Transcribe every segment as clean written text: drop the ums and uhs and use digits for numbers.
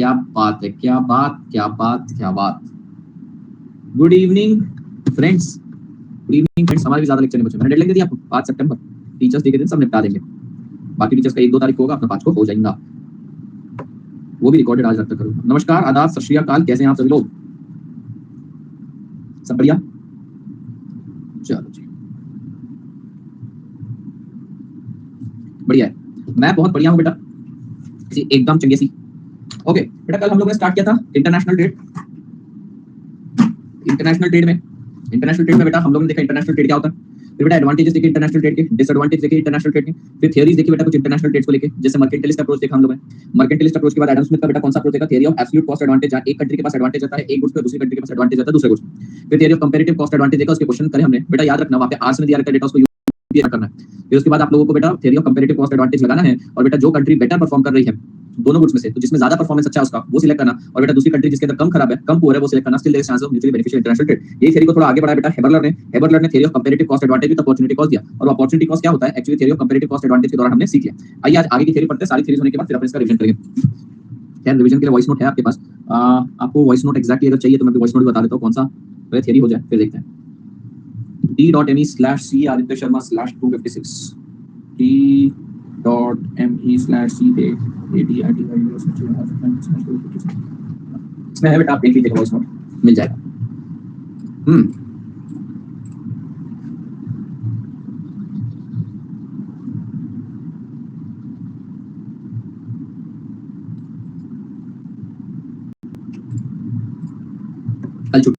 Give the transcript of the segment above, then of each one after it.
क्या बात है, क्या बात, क्या बात, क्या बात। Good evening friends, good evening friends. हमारे भी ज्यादा लेक्चर नहीं बचे, मैंने डेडलाइन दे दी आपको 5 सितंबर। टीचर्स डे के दिन सब निपटा देंगे। बाकी टीचर्स का 1-2 तारीख को होगा, अपना 5 को हो जाएगा, वो भी रिकॉर्डेड आज तक करूँ। नमस्कार, आदाब, सत श्री अकाल, कैसे हैं आप सभी लोग? सब बढ़िया? चलो जी, बढ़िया है। मैं बहुत बढ़िया हूँ बेटा, एकदम चंगे सी। ओके बेटा, कल हम लोगों ने स्टार्ट किया था इंटरनेशनल ट्रेड। इंटरनेशनल ट्रेड में बेटा हम लोगों ने देखा इंटरनेशनल ट्रेड क्या होता है। फिर बेटा एडवांटेजेस देखे इंटरनेशनल ट्रेड के, डिसएडवांटेज देखे इंटरनेशनल ट्रेड के, फिर थियरीज देखी बेटा कुछ इंटरनेशनल ट्रेड्स को लेके, जैसे मर्केंटलिस्ट अप्रोच देखा हम लोगों ने। मर्केंटलिस्ट अप्रोच के बाद एडम स्मिथ का बेटा कौन सा अप्रोच देखा? Theory of absolute cost advantage, जहां एक कंट्री के पास एडवांटेज रहता है एक गुड्स पे, दूसरी कंट्री के पास एडवांटेज रहता है दूसरे गुड्स पे। फिर theory of comparative cost advantage देखा, उसके क्वेश्चन करे हमने बेटा, याद रखना वहां पे आर्ट्स में दिया रहता है डेटा, उसको करना है। फिर उसके बाद आप लोगों को बेटा theory of comparative cost advantage लगाना है, और बेटा जो कंट्री बेटर परफॉर्म कर रही है दोनों गुड्स में से, तो जिसमें ज्यादा परफॉर्मेंस अच्छा है उसका वो सिलेक्ट करना, और बेटा दूसरी कंट्री जिसके अंदर कम खराब है, कम पुअर है, वो सिलेक्ट करना। Still there is chance of mutually beneficial international trade. ये थियरी को थोड़ा आगे बढ़ाया बेटा हेबरलर ने theory of comparative cost advantage with opportunity cost दिया, और अपॉर्चुनिटी कॉस्ट क्या होता है actually theory of comparative cost advantage के दौरान हमने सीख लिया। आइए आज आगे की थियरी पढ़ते हैं, सारी थियरीज होने के बाद फिर अपन इसका रिवीजन करेंगे। खैर रिवीजन के लिए वॉइस नोट है आपके पास, आपको वॉइस नोट एक्जैक्टली अगर चाहिए तो मैं वॉइस नोट भी बता देता हूँ कौन सा थियरी हो जाए, फिर देखते हैं। t.me/c आदित्य शर्मा/256 t.me/c इसमें है बेटा, आप देख लीजिएगा, वॉइस नोट मिल जाएगा। कल छुट्टी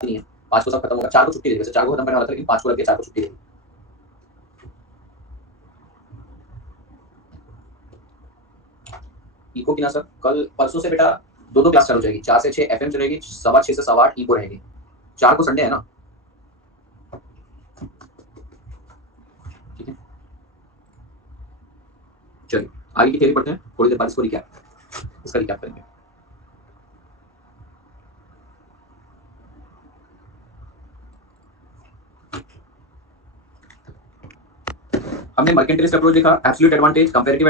नहीं है, 5 को सब खत्म होगा, 4 को छुट्टी देगी, वैसे 4 को खत्म करने वाला था लेकिन 5 को रख के 4 को छुट्टी देगी। इको की ना सर, कल परसों से बेटा 2 क्लास चालू हो जाएगी, 4 से 6 एफएम चलेगी, 6:15 से 8:15 इको रहेगी। 4 को संडे है ना, ठीक है। चलिए आगे की थियरी पढ़ते हैं, थोड़ी देर बाद इसका रिकैप करेंगे। हमने मर्केंटलिस्ट अप्रोच देखा, absolute advantage, comparative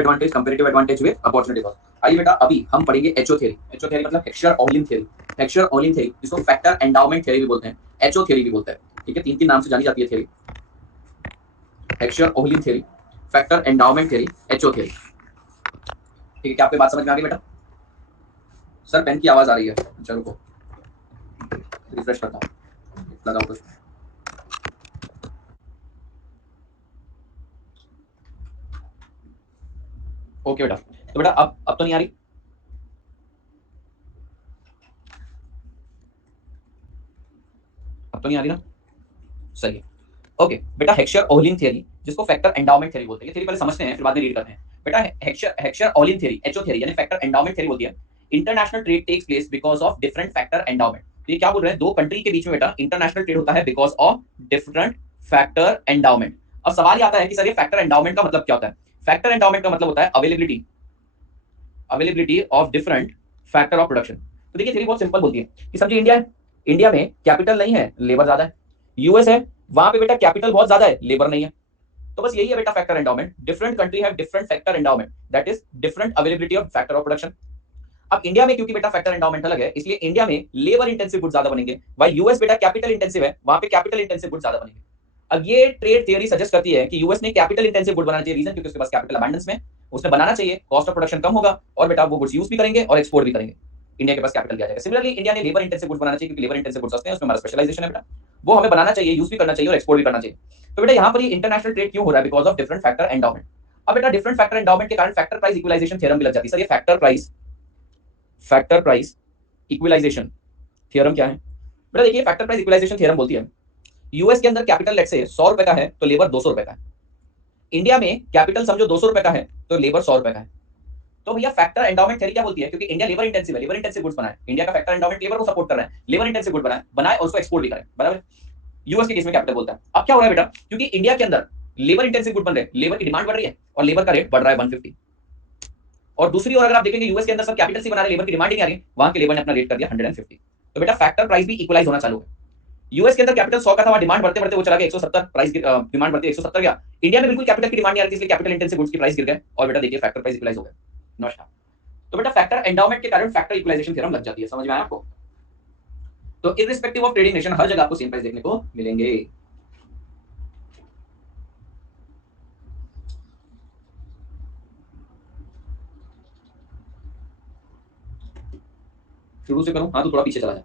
advantage with opportunity cost. आइए बेटा अभी हम पढ़ेंगे एचओ थियरी। एचओ थियरी मतलब हेक्सचर-ओहलिन थियरी, इसको फैक्टर एंडाउमेंट थियरी भी बोलते हैं, एचओ थियरी भी बोलते हैं, ठीक है। 3 नाम से जानी जाती है theory, Heckscher Ohlin theory, factor endowment theory, HO theory, ठीक है। क्या आपको बात समझ में आ गई बेटा? सर पेन की आवाज आ रही है, अच्छा रुको रिफ्रेश करता हूँ, लगाओ कुछ। ओके बेटा, तो बेटा अब तो नहीं आ रही? अब तो नहीं आ रही ना? सही है। ओके बेटा, हेक्सचर-ओहलिन थियरी जिसको फैक्टर एंडाउमेंट थियरी बोलते हैं, ये थियरी पहले समझते हैं फिर बाद में रीड करते हैं। बेटा हेक्सचर-ओहलिन थियरी, एचओ थियरी यानी फैक्टर एंडाउमेंट थियरी बोलती है international trade takes place because of different factor endowment. तो ये क्या बोल रहे हैं, दो कंट्री के बीच में बेटा इंटरनेशनल ट्रेड होता है because of different factor endowment. अब सवाल ये आता है कि सर ये फैक्टर एंडाउमेंट का मतलब क्या होता है? फैक्टर एंडाउमेंट का मतलब होता है availability of different factor of production. तो देखिए थियरी बहुत सिंपल बोलती है कि समझिए इंडिया में कैपिटल नहीं है, लेबर ज्यादा है। यूएस है, वहां पे बेटा कैपिटल बहुत ज्यादा है, लेबर नहीं है। तो बस यही है बेटा factor endowment, different country have different factor endowment, that is different availability of factor of production. अब इंडिया में क्योंकि बेटा फैक्टर एंडाउमेंट अलग है, इसलिए इंडिया में लेबर इंटेंसिव गुड्स ज्यादा बनेंगे, व्हाइल यूएस बेटा कैपिटल इंटेंसिव है, वहां पे कैपिटल इंटेंसिव गुड्स ज्यादा बनेंगे। अब ये ट्रेड थियरी सजेस्ट करती है कि यूएस ने कैपिटल इंटेंसिव गुड बनाना चाहिए, रीजन क्योंकि उसके पास कैपिटल अबंडेंस में, उसने बनाना चाहिए, कॉस्ट ऑफ प्रोडक्शन कम होगा और बेटा वो गुड्स यूज भी करेंगे और एक्सपोर्ट भी करेंगे, इंडिया के पास कैपिटल दिया जाएगा। सिमिलरली इंडिया ने लेबर इंटेंसिव गुड्स बनाना चाहिए क्योंकि लेबर इंटेंसिव गुड्स सस्ते हैं, उसमें हमारा स्पेशलाइजेशन है बेटा, वो हमें बनाना चाहिए, यूज भी करना चाहिए और एक्सपोर्ट भी करना चाहिए। तो बेटा यहाँ पर ये इंटरनेशनल ट्रेड क्यों हो रहा है? Because of different factor endowment. अब बेटा डिफरेंट फैक्टर एंडाउमेंट के कारण फैक्टर प्राइस इक्वलाइजेशन थ्योरम भी लग जाती है। सर ये फैक्टर प्राइस इक्वलाइजेशन थ्योरम क्या है? बेटा देखिए फैक्टर प्राइस इक्वलाइजेशन थ्योरम बोलती है यूएस के अंदर कैपिटल लेट से 100 रुपए का है तो लेबर 200 रुपए का है, इंडिया में कैपिटल समझो 200 रुपए का है तो लेबर 100 रुपए का है। तो भैया फैक्टर एंडाउमेंट थ्योरी क्या बोलती है? क्योंकि इंडिया लेबर इंटेंसिव है, लेबर इंटेंसिव गुड्स बनाए, इंडिया का फैक्टर एंडाउमेंट लेबर को सपोर्ट कर रहा है, लेबर इंटेंसिव गुड बनाए और उसको एक्सपोर्ट भी करें, बराबर। यूएस के केस में कैपिटल बोलता है। अब क्या हो रहा है बेटा, क्योंकि इंडिया के अंदर लेबर इंटेंसिव गुड बन रहे हैं, लेबर की डिमांड बढ़ रही है और लेबर का रेट बढ़ रहा है 150, और दूसरी ओर अगर आप देखेंगे यूएस के अंदर सब कैपिटल से बना रहे, लेबर की डिमांड ही नहीं आ रही, वहां के लेबर ने अपना रेट कर दिया 150। तो बेटा फैक्टर प्राइस भी इक्वलाइज होना चालू है। यूएस के अंदर कैपिटल 100 का था, वहां डिमांड बढ़ते बढ़ते वो चला गया 170, प्राइस डिमांड बढ़ती 170 गया। इंडिया में बिल्कुल कैपिटल की डिमांड नहीं आ रही थी, इसलिए कैपिटल इंटेंसिव गुड्स की प्राइस गिर गए और बेटा देखिए फैक्टर प्राइस इक्वलाइज हो गया। नमस्कार। तो बेटा फैक्टर एंडाउमेंट के कारण फैक्टर इक्वलाइजेशन थ्योरम लग जाती है, समझ में आया आपको? तो इररिस्पेक्टिव ऑफ ट्रेडिंग नेशन हर जगह आपको सेम प्राइस देखने को मिलेंगे। शुरू से करूं? हाँ तो थोड़ा पीछे चला जा,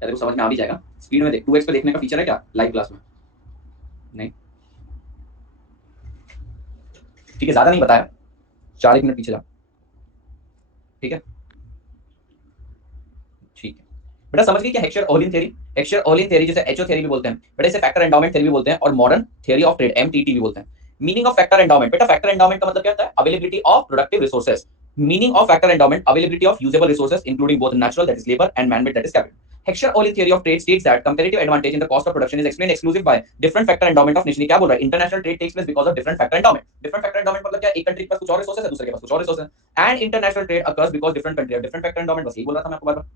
तेरे को समझ में आ भी जाएगा। स्पीड में देख, 2x पे देखने का फीचर है क्या लाइव क्लास में? नहीं, ठीक है, ज्यादा नहीं बताया, 4 मिनट पीछे जा। ठीक है, ठीक है बेटा, समझ गए क्या हेक्सचर ओलिन थ्योरी? हेक्सचर ओलिन थ्योरी जिसे एचओ थ्योरी भी बोलते हैं बेटा, इसे फैक्टर एंडाउमेंट थ्योरी भी बोलते हैं और modern theory of trade MTT भी बोलते हैं। मीनिंग ऑफ फैक्टर एंडाउमेंट बेटा, फैक्टर एंडाउमेंट का मतलब क्या होता है? Availability of productive resources. Meaning of factor endowment, availability of usable resources including both natural that is labour and man made that is capital. Heckscher-Ohlin theory of trade states that comparative advantage in the cost of production is explained exclusive by different factor endowment of nation। क्या बोल रहा है? International trade takes place because of different factor endowment. Different factor endowment मतलब क्या? एक country के पास कुछ और रिसोर्सेज है, दूसरे के पास कुछ और रिसोर्सेज है, and international trade occurs because different country have different factor endowment. बस यही बोल रहा था मैं आपको बार-बार।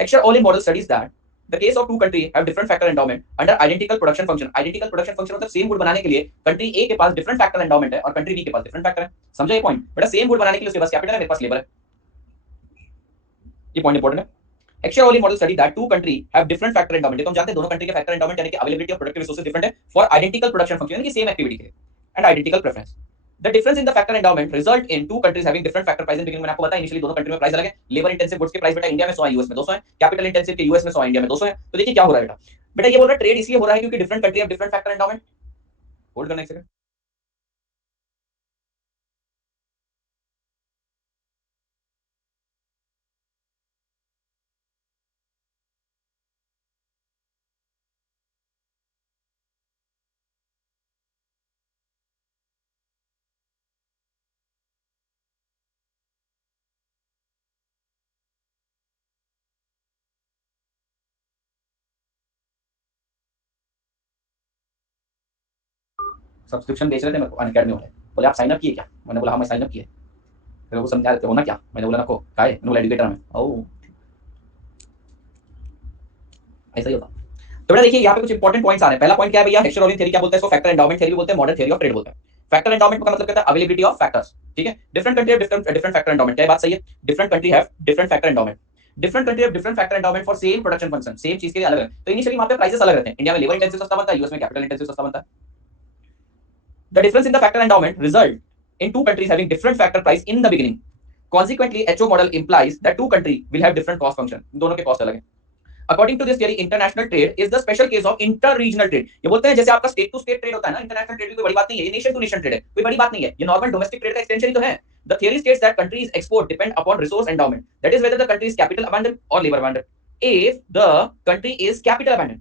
Heckscher-Ohlin model studies that the case of two country have different factor endowment under identical production function। identical production function मतलब same good बनाने के लिए कंट्री ए के पास डिफरेंट फैक्टर एंडाउमेंट है और कंट्री बी के पास डिफरेंट फैक्टर है। समझा ये पॉइंट? बेटा सेम गुड बनाने के लिए उसके पास कैपिटल है, मेरे पास लेबर है। ये पॉइंट इंपॉर्टेंट है। Heckscher-Ohlin model study that two country have different factor endowment। ये तो हम जानते हैं दोनों कंट्री के फैक्टर एंडाउमेंट यानी कि availability of productive resources different है फॉर आइडेंटिकल प्रोडक्शन फंक्शन यानी कि सेम एक्टिविटी के and identical preference. The difference in the factor endowment result in two countries having different factor price in beginning। मैंने आपको बताया initially दोनों country में price अलग है। लेबर इंटेंसिव गुड्स के प्राइस बेटा इंडिया में 100 है, यूएस में 200 है। कैपिटल इंटेंसिव के यूएस में 100 है, इंडिया में 200 है। तो देखिए क्या हो रहा है बेटा, बेटा ये बोल रहा है ट्रेड इसलिए हो रहा है क्योंकि different country have different factor endowment. Hold करना एक सेकंड। सब्सक्रिप्शन बेच रहे थे मेरे को अनअकैडमी वाले, बोले आप साइन अप किए क्या? मैंने बोला हाँ मैं साइन अप किए। फिर वो समझा देते हो ना क्या? मैंने बोला नको काय, मैंने बोला एजुकेटर में। ओह ऐसा ही होता। तो बेटा देखिए यहाँ पे कुछ इंपॉर्टेंट पॉइंट्स आ रहे हैं। पहला पॉइंट क्या है भैया? हेक्सचर-ओलिन थ्योरी क्या बोलते हैं? इसको फैक्टर एंडाउमेंट थ्योरी बोलते हैं, मॉडर्न थ्योरी ऑफ ट्रेड बोलते हैं। फैक्टर एंडाउमेंट का मतलब क्या होता है? Availability of factors. ठीक है, different country have different factor endowment. क्या बात सही है? Different country have different factor endowment. Different country have different factor endowment for same production function. Same चीज के लिए अलग है, तो इनिशियली वहां पे प्राइसेस अलग रहते हैं। इंडिया में लेबर इंटेंसिव सस्ता बनता है, यूएस में कैपिटल इंटेंसिव सस्ता बनता है। The difference in the factor endowment result in two countries having different factor price in the beginning। Consequently, HO model implies that two country will have different cost function। दोनों के cost अलग है। According to this theory, international trade is the special case of inter-regional trade। ये बोलते हैं जैसे आपका state to state trade होता है ना, इंटरनेशनल ट्रेड कोई बड़ी बात नहीं है, ये नेशन टू नेशन ट्रेड है, कोई बड़ी बात नहीं है, ये नॉर्मल डोमेस्टिक ट्रेड का एक्सटेंशन ही तो है। The theory states that countries export depend upon resource endowment, that is whether the country is capital abundant or labor abundant। If the country is capital abundant,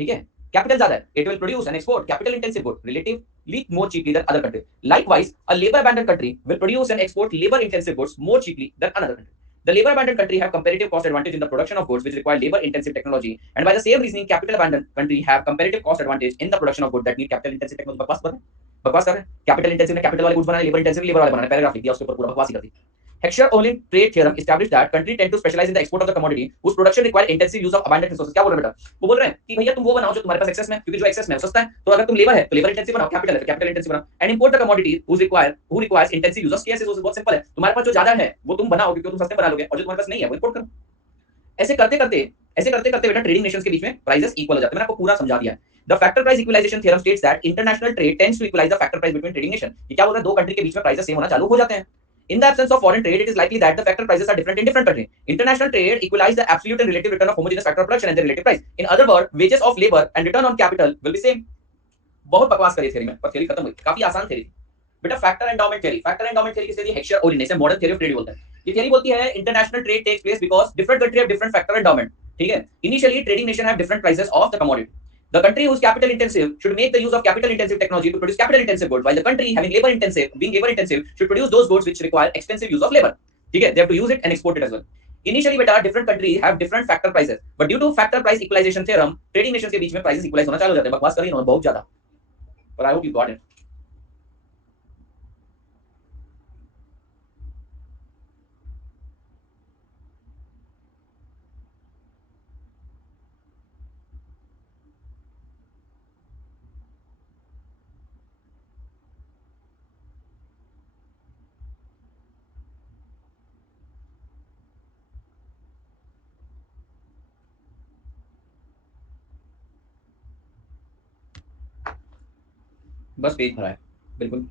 ठीक है, capital ज्यादा है, it will produce and export capital intensive good relatively more cheaply than other country. Likewise a labour abundant country will produce and export labour intensive goods more cheaply than other country. The labor abundant country have comparative cost advantage in the production of goods which require labor intensive technology, and by the same reasoning capital abundant country have comparative cost advantage in the production of goods that need capital intensive technology। बकवास कर रहे हैं। Capital intensive ने capital वाले goods बनाने, labour intensive labour वाले बनाने, paragraph लिख दिया उसके ऊपर, पूरा बकवास ही कर दी। Heckscher-Ohlin trade theorem established that country tend to specialize in the export of the commodity whose production require intensive use of abundant resources। क्या बोल रहे हैं बेटा? वो बोल रहे हैं कि भैया तुम वो बनाओ जो तुम्हारे पास एक्सेस में, क्योंकि जो एक्सेस में सस्ता है, तो अगर तुम लेबर है तो लेबर इंटेंसिव बनाओ, कैपिटल है तो कैपिटल इंटेंसिव बनाओ, and import the commodity who requires intensive use of scarce resources। बहुत सिंपल है, तुम्हारे पास जो ज्यादा है वो तुम बनाओ क्योंकि तुम सस्ते बना लोगे, और जो तुम्हारे पास नहीं है वो इंपोर्ट करो। ऐसे करते करते बेटा ट्रेडिंग नेशंस के बीच में प्राइसेस इक्वल हो जाते हैं। मैंने आपको पूरा समझा दिया है। The factor price equalisation theorem states that international trade tends to equalise the factor price between trading nation. ये क्या बोल रहा है? दो कंट्री के बीच में प्राइसेस सेम होना चालू हो जाते हैं। In the absence of foreign trade, it is likely that the factor prices are different in different countries। International trade equalize the absolute and relative return of homogeneous factor of production and the relative price। In other words, wages of labor and return on capital will be same। बहुत बकवास करी theory में, पर theory खत्म हुई, काफी आसान theory. बेटा factor endowment theory, factor endowment theory किससे दी? हेक्सचर-ओलिन ने, मॉडर्न थ्योरी ऑफ ट्रेड बोलते हैं। ये थ्योरी बोलती है international trade takes place because different country have different factor endowment. ठीक है, initially trading nation have different prices of the commodity. The country whose capital intensive should make the use of capital intensive technology to produce capital intensive goods, while the country having labor intensive should produce those goods which require extensive use of labor। ठीक है, they have to use it and export it as well। Initially बेटा different countries have different factor prices, but due to factor price equalization theorem, trading nations के बीच में prices equalize होना चालू हो जाते हैं। बकवास करी इन्होंने बहुत ज्यादा, but I hope you got it। बस पेज भरा है, बिल्कुल।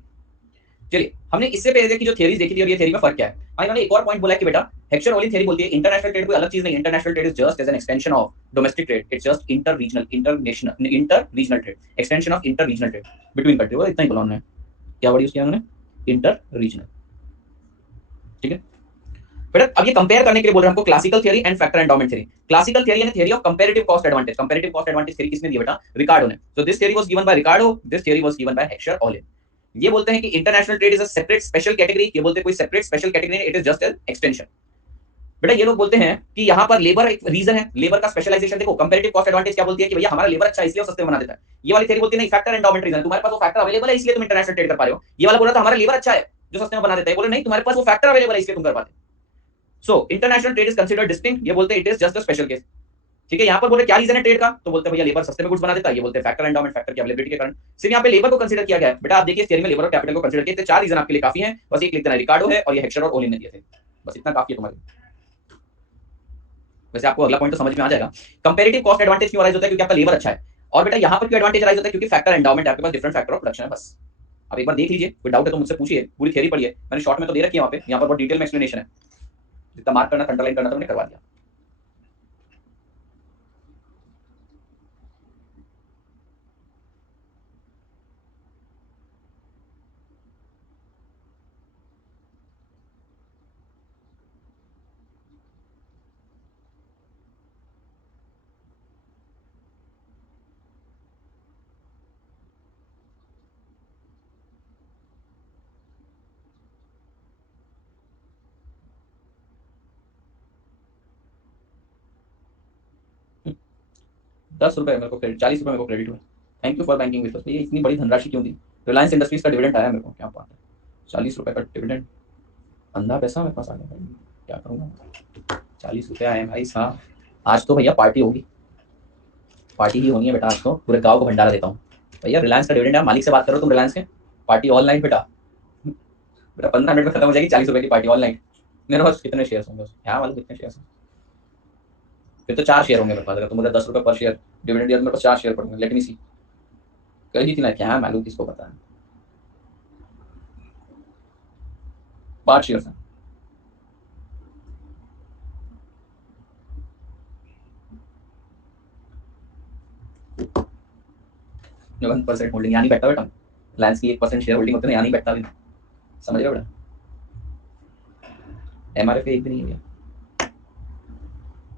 चलिए, हमने इससे पहले की जो थ्योरीज देखी थी और ये थ्योरी में फर्क क्या है। इन्होंने एक और पॉइंट बोला कि बेटा हेक्सर-ओलिन थ्योरी बोलती है इंटरनेशनल ट्रेड कोई अलग चीज नहीं, international trade is just as an extension of domestic trade, it's just inter regional, international, inter regional trade, extension of inter regional trade between country. वो इतना ही बोला उन्होंने। क्या वर्ड यूज किया उन्होंने? Inter regional. ठीक है बेटा, अब ये कंपेयर करने के लिए बोल रहे हैं हमको classical theory and factor endowment theory. Classical theory यानी theory of comparative cost advantage. Comparative cost advantage theory किसने दी बेटा? रिकार्डो ने। So this theory was given by Ricardo, this theory was given by Heckscher Ohlin. ये बोलते हैं कि international trade is a separate special category. ये बोलते हैं कोई सेपरेट स्पेशल कैटेगरी नहीं, it is just an extension. बेटा ये लोग बोलते हैं कि यहाँ पर लेबर एक रीजन है, लेबर का स्पेशलाइजेशन। देखो कंपैरेटिव कॉस्ट एडवांटेज क्या बोलती है कि भैया हमारा लेबर अच्छा है इसलिए वो सस्ते में बना देता है। ये वाली थ्योरी बोलती है नहीं, फैक्टर एंडोमेंट रीजन, तुम्हारे पास वो फैक्टर अवेलेबल है इसलिए तुम इंटरनेशनल ट्रेड कर पा रहे हो। ये वाला बोल रहा था हमारा लेबर अच्छा है जो सस्ते में बना देता है, बोले नहीं तुम्हारे पास वो फैक्टर अवेलेबल है इसलिए तुम कर पाते। So international trade is considered distinct, ये बोलते हैं it is just a special case. ठीक है, यहाँ पर बोले क्या रीजन है ट्रेड का, तो बोलते हैं भैया लेबर सस्ते में गुड्स बना देता है, ये बोलते हैं फैक्टर एंडोमेंट, फैक्टर की अवेलेबिलिटी के कारण। सिर्फ यहाँ पे लेबर को कंसीडर किया गया है। बेटा आप देखिए थ्योरी में लेबर और कैपिटल को कंसीडर किया, चार रीजन आपके लिए काफी हैं, बस एक लिख देना, रिकार्डो है और ये हेक्सर और ओलिन ने दिए थे, बस इतना काफी है तुम्हारे। वैसे आपको अगला पॉइंट तो समझ में आ जाएगा। कंपैरेटिव कॉस्ट एडवांटेज क्यों अराइज होता है? क्योंकि आपका लेबर अच्छा है। और बेटा यहाँ पर क्यों एडवांटेज अराइज होता है? क्योंकि फैक्टर एंडोमेंट, आपके पास डिफरेंट फैक्टर ऑफ प्रोडक्शन है। बस आप एक बार देख लीजिए, कोई डाउट है तो मुझसे पूछिए, पूरी थ्योरी पढ़िए, मैंने शॉर्ट में तो दे रखी है वहाँ पे, यहाँ पर बहुत डिटेल में एक्सप्लेनेशन है, जितना मार्क करना अंडरलाइन करना तो मैंने करवा दिया। 10 रुपए मेरे को क्रेडिट, 40 रुपए मेरे को क्रेडिट हुआ। Thank you for banking with us. ये इतनी बड़ी धनराशि क्यों दी? रिलायंस इंडस्ट्रीज का डिविडेंड आया मेरे को, क्या बात है, 40 रुपए का डिविडेंड, अंधा पैसा मेरे पास आ गया भाई, क्या करूँगा। 40 रुपए आए भाई साहब, आज तो भैया पार्टी होगी, पार्टी ही होनी है बेटा, आज तो पूरे गाँव को भंडारा देता हूँ। भैया रिलायंस का डिविडेंड है, मालिक से बात करो तुम रिलायंस के, पार्टी ऑनलाइन बेटा। बेटा 15 मिनट में खत्म हो जाएगी 40 रुपए की पार्टी ऑनलाइन। मेरे पास कितने शेयर होंगे, क्या मालूम कितने शेयर हैं, फिर तो 4 शेयर होंगे मेरे पास। अगर तुम मुझे 10 रुपए पर शेयर डिविडेंड दिया तो मेरे पास 4 शेयर पड़ेंगे। लेट मी सी, कल ही थी ना, क्या मालूम किसको पता है। 5 शेयर हैं। 1% होल्डिंग यहाँ नहीं बैठता बेटा, रिलायंस की 1% शेयर होल्डिंग होती है ना, यहाँ नहीं बैठता भी, समझ रहे हो बेटा। एमआरएफ एक भी नहीं है।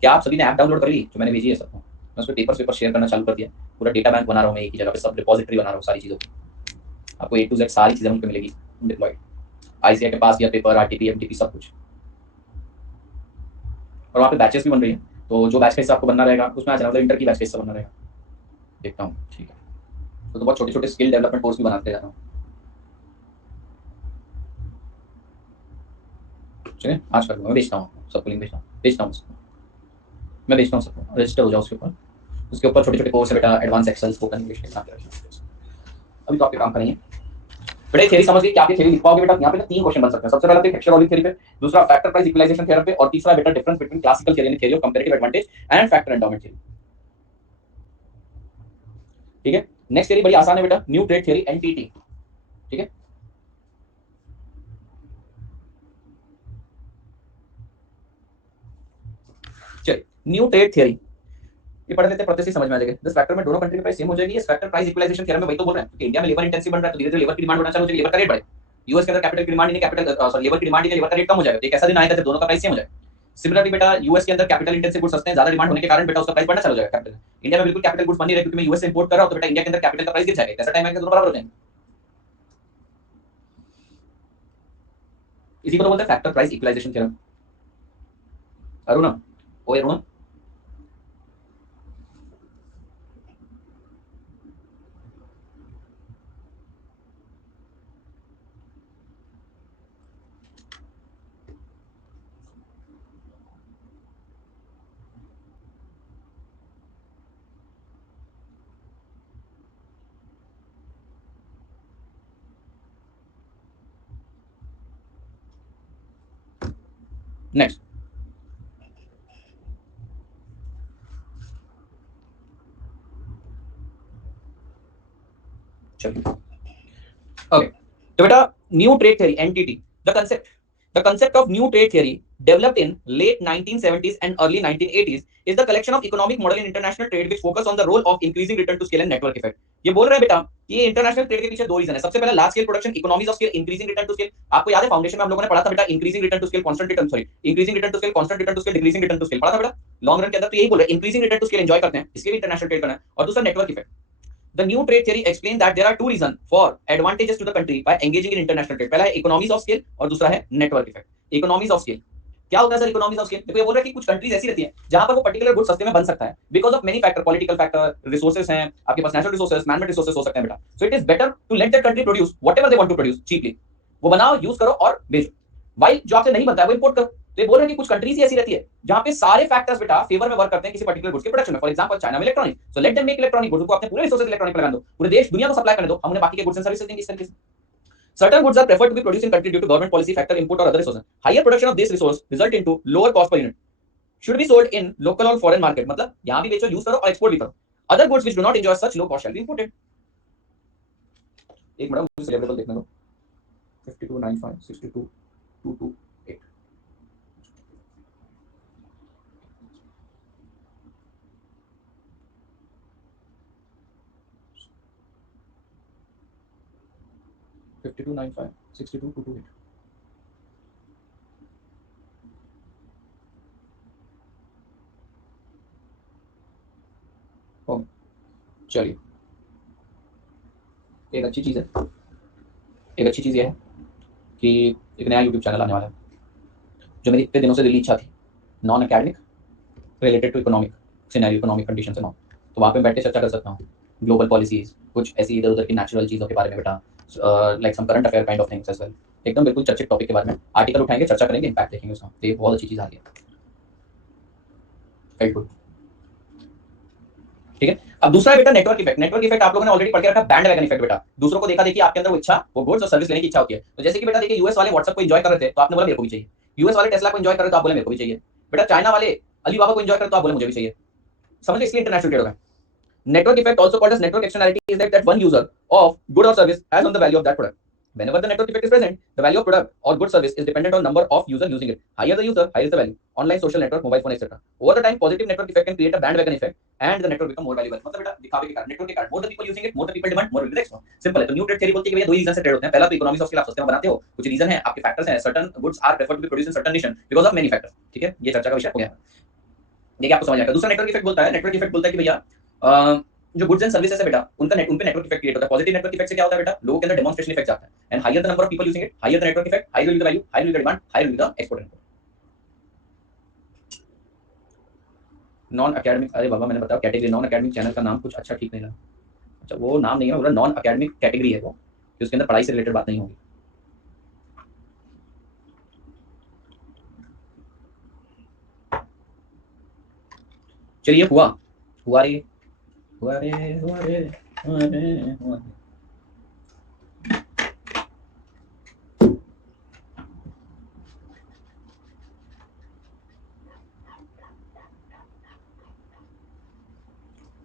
क्या आप सभी ने ऐप डाउनलोड कर ली जो मैंने भेजी है सबको? मैं उसमें पेपर शेयर करना चालू कर दिया, पूरा डेटा बैंक बना रहा हूँ मैं, एक ही जगह पे सब रिपोजिटरी बना रहा हूँ सारी चीज़ों की, आपको A to Z सारी चीज़ें उन पर मिलेगी डिप्लॉयड। आईसीआई के पास या पेपर, आरटीपी, एमटीपी सब कुछ। और वहाँ पे बैचेस भी बन रही है, तो जो बैच का हिस्सा आपको बनना रहेगा उसमें आ जाना, मतलब इंटर की बैच का हिस्सा बनना रहेगा। देखता हूँ, ठीक है। तो बहुत छोटे छोटे स्किल डेवलपमेंट कोर्स भी बनाते जा रहा हूँ। चलिए आज कर लूँगा, मैं भेजता हूँ सबको, लिंक भेजता हूँ सबको, मैं भेजता हूँ सबको, रजिस्टर हो जाओ उसके ऊपर छोटे छोटे कोर्स है बेटा, एडवांस एक्सेल, स्पोकन इंग्लिश के साथ। अभी तो आपके काम करेंगे बेटा। थ्योरी समझ गए कि आप ये थ्योरी लिख पाओगे बेटा? यहाँ पे 3 क्वेश्चन बन सकते हैं। सबसे पहला तो हेक्सर थ्योरी पे, दूसरा फैक्टर प्राइस इक्वलाइजेशन थ्योरम पे, और तीसरा बेटा difference between classical theory and theory of comparative advantage and factor endowment theory. ठीक है, नेक्स्ट थ्योरी बड़ी आसान है बेटा, न्यू ट्रेड थ्योरी, एनटीटी। ठीक है, चलिए न्यू ट्रेड थ्योरी ये पढ़ लेते हैं, पढ़ते से समझ में आ जाएगा। दिस फैक्टर में दोनों कंट्री की प्राइस सेम हो जाएगी। इस फैक्टर प्राइस इक्वलाइजेशन थ्योरम में वही तो बोल रहे हैं कि इंडिया में लेबर इंटेंसिव बन रहा है, तो धीरे-धीरे लेबर की डिमांड बढ़ना चालू हो जाएगी, लेबर का रेट बढ़े। यूएस के अंदर कैपिटल की डिमांड नहीं, कैपिटल सॉरी लेबर की डिमांड नहीं, लेबर का रेट कम हो जाएगा। तो एक ऐसा दिन आएगा जब दोनों का प्राइस सेम हो जाएगा। सिमिलरली बेटा यूएस के अंदर कैपिटल इंटेंसिव गुड्स सस्ते हैं, ज्यादा डिमांड होने के कारण बेटा उसका प्राइस बढ़ना चालू हो जाएगा। कैपिटल इंडिया में बिल्कुल कैपिटल गुड्स बन नहीं रहे, क्योंकि मैं यूएस से इंपोर्ट कर रहा हूं, तो बेटा इंडिया के अंदर कैपिटल का प्राइस गिर जाएगा। ऐसा टाइम आएगा दोनों बराबर हो जाएंगे। इसी को तो बोलते हैं factor price equalisation theorem. Aruna, ओ अरुणा, नेक्स्ट। चलिए ओके, तो बेटा new trade theory NTT, the concept of new trade theory developed in late 1970s and early 1980s is the collection of economic model in international trade which focus on the role of increasing return to scale and network effect. ये बोल रहे हैं बेटा कि ये international trade के पीछे दो रीजन है। सबसे पहला large scale production, economies of scale, increasing return to scale. आपको याद है फाउंडेशन में हम लोगों ने पढ़ा था बेटा increasing return to scale, constant return, sorry increasing return to scale, constant return to scale, decreasing return to scale पढ़ा था बेटा लॉन्ग रन के अंदर। तो यही बोल रहे हैं increasing return to scale enjoy करते हैं, इसके भी इंटरनेशनल ट्रेड करना है। और दूसरा network effect. The new trade theory explains that there are two reasons for advantages to the country by engaging in international trade. पहला है economies of scale और दूसरा है network effect. Economies of scale क्या होता है सर? इकोनॉमीज ऑफ स्केल देखो ये बोल रहा है कि कुछ कंट्रीज ऐसी रहती हैं जहां पर वो पर्टिकुलर गुड सस्ते में बन सकता है because of many factor, political factor, resources हैं आपके पास, नेचुरल रिसोर्सेज, मैनमेड रिसोर्सेज हो सकते हैं बेटा। So it is better to let that country produce whatever they want to produce cheaply, वो बनाओ, यूज करो और बेचो। वाइल जो आपसे नहीं बनता है वो इंपोर्ट करो। तो ये बोल रहे हैं कि कुछ कंट्रीज ऐसी रहती है जहां पे सारे फैक्टर्स बेटा फेवर में वर्क करते हैं किसी पर्टिकुलर गुड्स के प्रोडक्शन में। फॉर एग्जांपल चाइना में electronic, so let them make electronic goods, को अपने पूरे रिसोर्सेज इलेक्ट्रॉनिक पे लगा दो, पूरे देश दुनिया को सप्लाई करने दो, हमने बाकी के गुड्स एंड सर्विसेज देंगे इस तरीके से। Certain goods are preferred to be produced in country due to government policy factor, input or other resources. Higher production of this resource result into lower cost per unit. Should be sold in local or foreign market. मतलब यहाँ भी बेचो, use करो और export भी करो। Other goods which do not enjoy such low cost shall be imported. एक minute मुझे सिलेबल देखने दो। 5295 62 228 5295 62 228 चलिए एक अच्छी चीज़ है, एक अच्छी चीज़ ये है कि एक नया यूट्यूब चैनल आने वाला है जो मेरी इतने दिनों से दिली इच्छा थी, non academic related to economic scenario, economic condition से नॉन। तो वहाँ पे बैठ के चर्चा कर सकता हूँ ग्लोबल पॉलिसीज, कुछ ऐसी इधर उधर की नेचुरल चीज़ों के बारे में बेटा, like some current affair kind of things as well. एकदम बिल्कुल चर्चित टॉपिक के बारे में आर्टिकल उठाएंगे, चर्चा करेंगे, इम्पैक्ट देखेंगे उसका। तो ये बहुत अच्छी चीज़ आ रही है, वेरी गुड। ठीक है, अब दूसरा बेटा नेटवर्क इफेक्ट। नेटवर्क इफेक्ट आप लोगों ने ऑलरेडी पढ़ के रखा, बैंड वैगन इफेक्ट बेटा। दूसरों को देखा देखिए आपके अंदर वो इच्छा, वो गुड्स और सर्विस लेने की इच्छा होती है। तो जैसे कि बेटा देखिए यूएस वाले व्हाट्सएप को एंजॉय कर रहे थे तो आपने बोला मेरे को भी चाहिए, यूएस वाले टेस्ला को एंजॉय कर रहे तो आप बोले मेरे को भी चाहिए बेटा, चाइना वाले अलीबाबा को एंजॉय कर रहे तो आप बोले मुझे भी चाहिए। समझ लो, इसलिए इंटरनेशनल ट्रेड होगा। Network effect also called as network externality is that one user of good or service has on the value of that product. Whenever the network effect is present, the value of product or good service is dependent on number of user using it. Higher the user, higher is the value. Online, social network, mobile phone, etc. Over the time, positive network effect can create a bandwagon effect, and the network become more valuable. मतलब बेटा दिखावे के कारण, network के कारण, more the people using it, more the people demand, more will be the export. Simple है। तो new trade theory बोलती है कि भैया दो रीजन से ट्रेड होते हैं। पहला तो इकोनॉमिक्स ऑफ स्केल, आप सस्ते में बनाते हो, कुछ रीजन है, आपके फैक्टर्स हैं, certain goods are preferred to be produced in certain nation because of many factors. ठीक है, ये चर्चा का विषय हो गया। देखिए आपको समझ आएगा। दूसरा नेटवर्क इफेक्ट बोलता है, नेटवर्क इफेक्ट बोलता है कि भैया जो गुड्स एंड सर्विसेज है बेटा उन पे नेटवर्क इफेक्ट क्रिएट होता है। पॉजिटिव नेटवर्क इफेक्ट से क्या होता है बेटा, लोगों के अंदर डेमोंस्ट्रेशन इफेक्ट आता है, and higher the number of people using it, higher the network effect, higher will be the value, higher will be the demand, higher will be the export input. Non academic, अरे बाबा मैंने बताया category, non academic channel का नाम कुछ अच्छा ठीक नहीं लगा। अच्छा वो नाम नहीं है, बोला नॉन एकेडमिक कैटेगरी है वो, कि उसके अंदर पढ़ाई से रिलेटेड बात नहीं होगी। चलिए हुआ रे हुआ रे हुआ रे हुआ रे हुआ रे।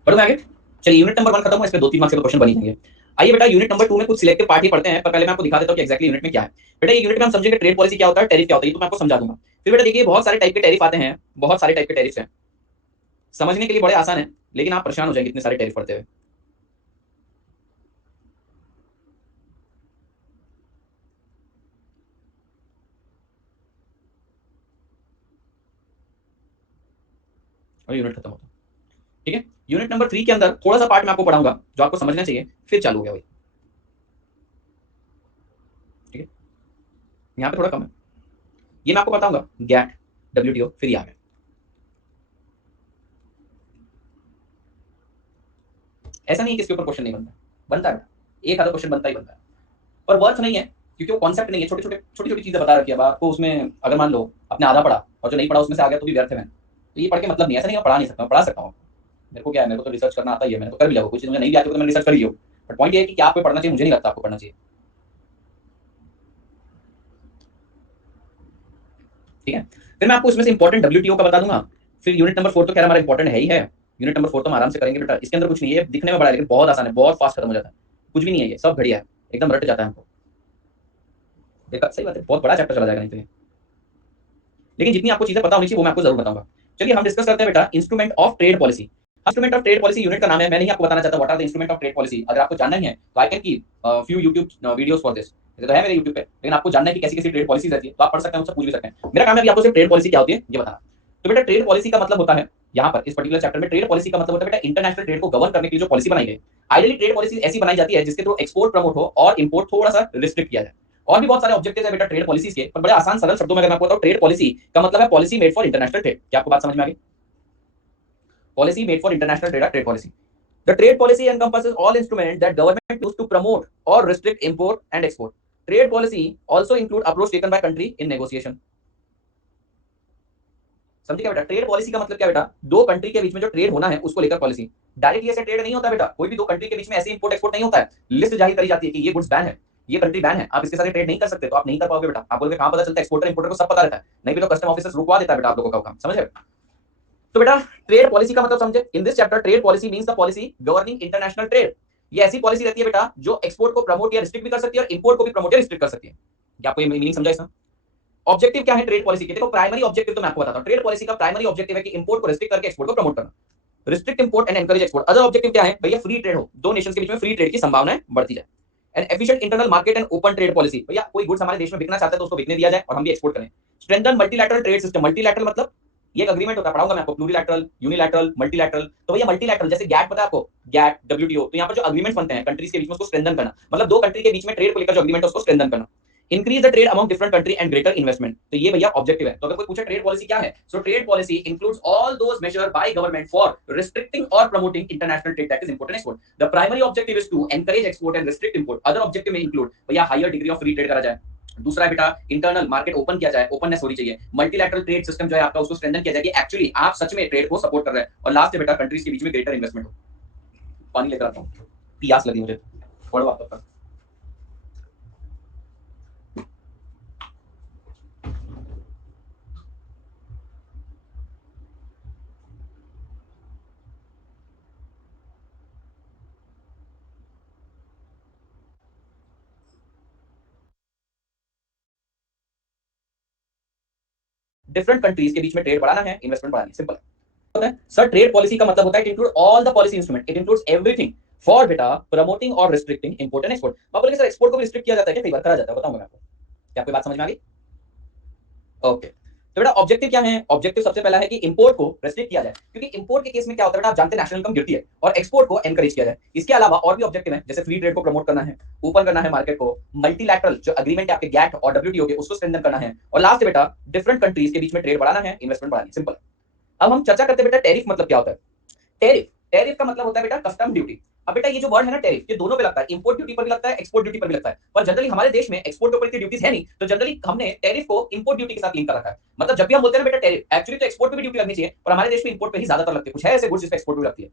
बढ़ो आगे। चलिए यूनिट नंबर 1 खत्म हुआ, इसमें 2-3 मार्क्स के क्वेश्चन बन जाएंगे। आइए बेटा यूनिट नंबर 2 में कुछ सिलेक्टिव पार्ट ही पढ़ते हैं, पर पहले मैं आपको दिखा देता हूं कि एग्जैक्टली यूनिट में क्या है। बेटा ये यूनिट में हम समझेंगे ट्रेड पॉलिसी क्या होता है, टैरिफ क्या होता है, ये तो मैं आपको समझा दूंगा। फिर बेटा देखिए बहुत सारे टाइप के टैरिफ आते हैं, बहुत सारे टाइप के टैरिफ हैं, समझने के लिए बड़े आसान है लेकिन आप परेशान हो जाएंगे इतने सारे टैरिफ पढ़ते हुए। और यूनिट खत्म होता है। ठीक है, यूनिट नंबर 3 के अंदर थोड़ा सा पार्ट मैं आपको पढ़ाऊंगा जो आपको समझना चाहिए, फिर चालू हो गया भाई। ठीक है, यहाँ पे थोड़ा कम है, ये मैं आपको बताऊंगा गैट, डब्ल्यूटीओ, फिर ये आ गया। ऐसा नहीं कि इसके ऊपर क्वेश्चन नहीं बनता है, एक आधा क्वेश्चन बनता ही बनता है, पर वर्थ नहीं है क्योंकि वो कॉन्सेप्ट नहीं है। छोटी छोटी चीजें बता रखी है आपको उसमें, अगर मान लो आपने आधा पढ़ा और जो नहीं पढ़ा उसमें से आ गया तो भी व्यर्थ है। तो ये पढ़ के मतलब नहीं, ऐसा नहीं मैं पढ़ा नहीं सकता, पढ़ा सकता हूँ। मेरे को क्या है, मेरे को तो रिसर्च करना आता ही है, मैंने तो कर भी लिया, कुछ चीज़ मुझे नहीं भी आती तो मैंने रिसर्च कर लिया। बट पॉइंट ये है कि क्या आपको पढ़ना चाहिए, मुझे नहीं लगता आपको पढ़ना चाहिए। ठीक है, फिर मैं आपको इसमें से इंपॉर्टेंट डब्ल्यूटीओ का बता दूंगा। फिर यूनिट नंबर 4 तो खैर हमारा इंपॉर्टेंट है ही है, यूनिट नंबर 4 तो हम आराम से करेंगे बेटा। इसके अंदर कुछ नहीं है, दिखने में बड़ा है लेकिन बहुत आसान है, बहुत फास्ट खत्म हो जाता है, कुछ भी नहीं है, ये सब बढ़िया है। एकदम रट जाता है हमको। देखा, सही बात है, बहुत बड़ा चैप्टर चला जाएगा नहीं तो ये। लेकिन जितनी आपको चीजें पता होनी चाहिए वो मैं आपको जरूर बताऊंगा। चलिए हम डिस्कस करते हैं बेटा instrument of trade policy. Instrument of trade policy unit का नाम है, मैं नहीं आपको बताना चाहता what are the instrument of trade policy. अगर आपको जानना ही है तो आई कैन की few YouTube videos for this, तो है मेरे यूट्यूब पे, लेकिन आपको जानना है कि कैसी कैसी ट्रेड पॉलिसीज रहती है तो आप पढ़ सकते हैं, मुझसे पूछ भी सकते हैं। मेरा काम है अभी आपको सिर्फ ट्रेड पॉलिसी क्या होती है ये बताना। तो बेटा ट्रेड पॉलिसी का मतलब होता है, यहाँ पर इस पर्टिकुलर चैप्टर में ट्रेड पॉलिसी का मतलब होता है बेटा इंटरनेशनल ट्रेड को गवर्न करने के लिए जो पॉलिसी बनाई गई। आइडियली ट्रेड पॉलिसी ऐसी बनाई जाती है जिसके थ्रू एक्सपोर्ट प्रमोट हो और इंपोर्ट थोड़ा सा रिस्ट्रिक्ट किया जाए। और भी बहुत सारे ऑब्जेक्टिव्स है बेटा ट्रेड पॉलिसीज के, पर बड़े आसान सरल शब्दों में अगर मैं आपको बताऊं, ट्रेड पॉलिसी का मतलब है policy made for international trade. क्या आपको बात समझ में आ गई? Policy made for international trade, trade policy. The trade policy encompasses all instruments that government use to promote or restrict import and export. Trade policy also include approach taken by country in negotiation. समझे क्या बेटा? Trade policy का मतलब क्या बेटा? दो country के बीच में जो ट्रेड होना है उसको लेकर पॉलिसी। डायरेक्टली ऐसे ट्रेड नहीं होता बेटा, कोई भी दो कंट्री के बीच में ऐसे इंपोर्ट एक्सपोर्ट नहीं होता है। लिस्ट जारी करी जाती है कि ये गुड्स बैन है, ये कंट्री बैन है, आप इसके साथ ट्रेड नहीं कर सकते, तो आप नहीं कर पाओगे बेटा। आप बोलोगे कहां पता चलता है? एक्सपोर्टर इंपोर्टर को सब पता रहता है, नहीं भी तो कस्टम ऑफिसर रुकवा देता है बेटा आप लोगों का काम, समझे? तो बेटा ट्रेड पॉलिसी का मतलब समझे, in this chapter trade policy means the policy governing international trade. ये ऐसी पॉलिसी रहती है बेटा जो एक्सपोर्ट को प्रमोट या रिस्ट्रिक्ट भी कर सकती है और इंपोर्ट को भी प्रमोट या रिस्ट्रिक्ट कर सकती है। क्या आपको ये मीनिंग समझा इसका? ऑब्जेक्टिव क्या है ट्रेड पॉलिसी के? देखो प्राइमरी ऑब्जेक्टिव तो मैं आपको बताता हूं। ट्रेड पॉलिसी का प्राइमरी ऑब्जेक्टिव है कि इंपोर्ट को रिस्ट्रिक्ट करके एक्सपोर्ट को प्रमोट करना, restrict import and encourage export. Other objective क्या है भैया? फ्री ट्रेड हो, दो नेशंस के बीच में फ्री ट्रेड की संभावनाएं बढ़ती जाए। And efficient internal market and open trade policy, भैया कोई गुड्स हमारे देश में बिकना चाहता है तो उसको बिकने दिया जाए और हम भी एक्सपोर्ट करें। Strengthen multilateral trade system. Multilateral मतलब ये एक एग्रीमेंट होता है, पढ़ाऊंगा मैं आपको, प्लूरिलैटरल, यूनिलैटरल, मल्टीलैटरल। तो भैया मल्टीलैटरल जैसे गैट पता है आपको, गैट, डब्ल्यूटीओ, तो यहाँ पर जो एग्रीमेंट्स बनते हैं कंट्रीज के बीच में उसको स्ट्रेंथन करना, मतलब दो कंट्री के बीच में ट्रेड को लेकर जो एग्रीमेंट है उसको स्ट्रेंथन करना। Increase the trade among different country and greater investment, तो ये भैया ऑब्जेक्टिव है। तो अगर कोई पूछे ट्रेड पॉलिसी क्या है, so trade policy includes all those measure by government for restricting और promoting international trade, that is import and export. The primary objective is to encourage export and restrict import. Other objective में include भैया higher degree of free trade करा जाए, दूसरा बेटा internal market open किया जाए, openness होनी चाहिए, मल्टीलैटरल ट्रेड सिस्टम जो है आपका उसको स्ट्रेंथन किया जाए कि एक्चुअली आप सच में ट्रेड को सपोर्ट कर रहे हैं, और लास्ट बेटा कंट्रीज के बीच में ग्रेटर इन्वेस्टमेंट हो। पानी लेकर आता हूं, प्यास लगी मुझे, पढ़ो आप तब तक। डिफरेंट कंट्रीज के बीच में ट्रेड बढ़ाना है, इन्वेस्टमेंट बढ़ानी है, सिंपल है। सर ट्रेड पॉलिसी का मतलब होता है it include all the policy instrument, it includes everything for बेटा प्रमोटिंग और रिस्ट्रिक्टिंग इंपोर्ट एंड एक्सपोर्ट। आप बोलेंगे सर एक्सपोर्ट को भी रिस्ट्रिक्ट किया जाता है क्या? कई बार करा जाता है, बताऊंगा मैं आपको। क्या आपको बात समझ में आ गई? ओके तो बेटा ऑब्जेक्टिव क्या है? ऑब्जेक्टिव सबसे पहला है कि इंपोर्ट को रेस्ट्रिक्ट किया जाए, क्योंकि इंपोर्ट के केस में क्या होता है बेटा, आप जानते हैं नेशनल इनकम गिरती है, और एक्सपोर्ट को एनकरेज किया जाए। इसके अलावा और भी ऑब्जेक्टिव है, जैसे फ्री ट्रेड को प्रमोट करना है, ओपन करना है मार्केट को, मल्टीलैटरल जो एग्रीमेंट है आपके गैट और डब्ल्यूटीओ के उसको स्ट्रेंथन करना है, और लास्ट बेटा डिफरेंट कंट्रीज के बीच में ट्रेड बढ़ाना है, इन्वेस्टमेंट बढ़ानी, सिंपल। अब हम चर्चा करते हैं बेटा टैरिफ मतलब क्या होता है। टैरिफ, टैरिफ का मतलब होता है बेटा कस्टम ड्यूटी। अब बेटा ये जो वर्ड है ना टैरिफ, ये दोनों पे लगता है, इंपोर्ट ड्यूटी पर भी लगता है, एक्सपोर्ट ड्यूटी पर भी लगता है, पर जनरली हमारे देश में एक्सपोर्ट के ऊपर इतनी ड्यूटीज है नहीं, तो जनरली हमने टैरिफ को इंपोर्ट ड्यूटी के साथ लिंक कर रखा है। मतलब जब भी हम बोलते हैं बेटा टैरिफ, एक्चुअली तो एक्सपोर्ट पे भी ड्यूटी लगनी चाहिए, पर हमारे देश में इंपोर्ट पे ही ज्यादातर लगती है, कुछ है ऐसे गुड्स जिस पे एक्सपोर्ट भी लगती है।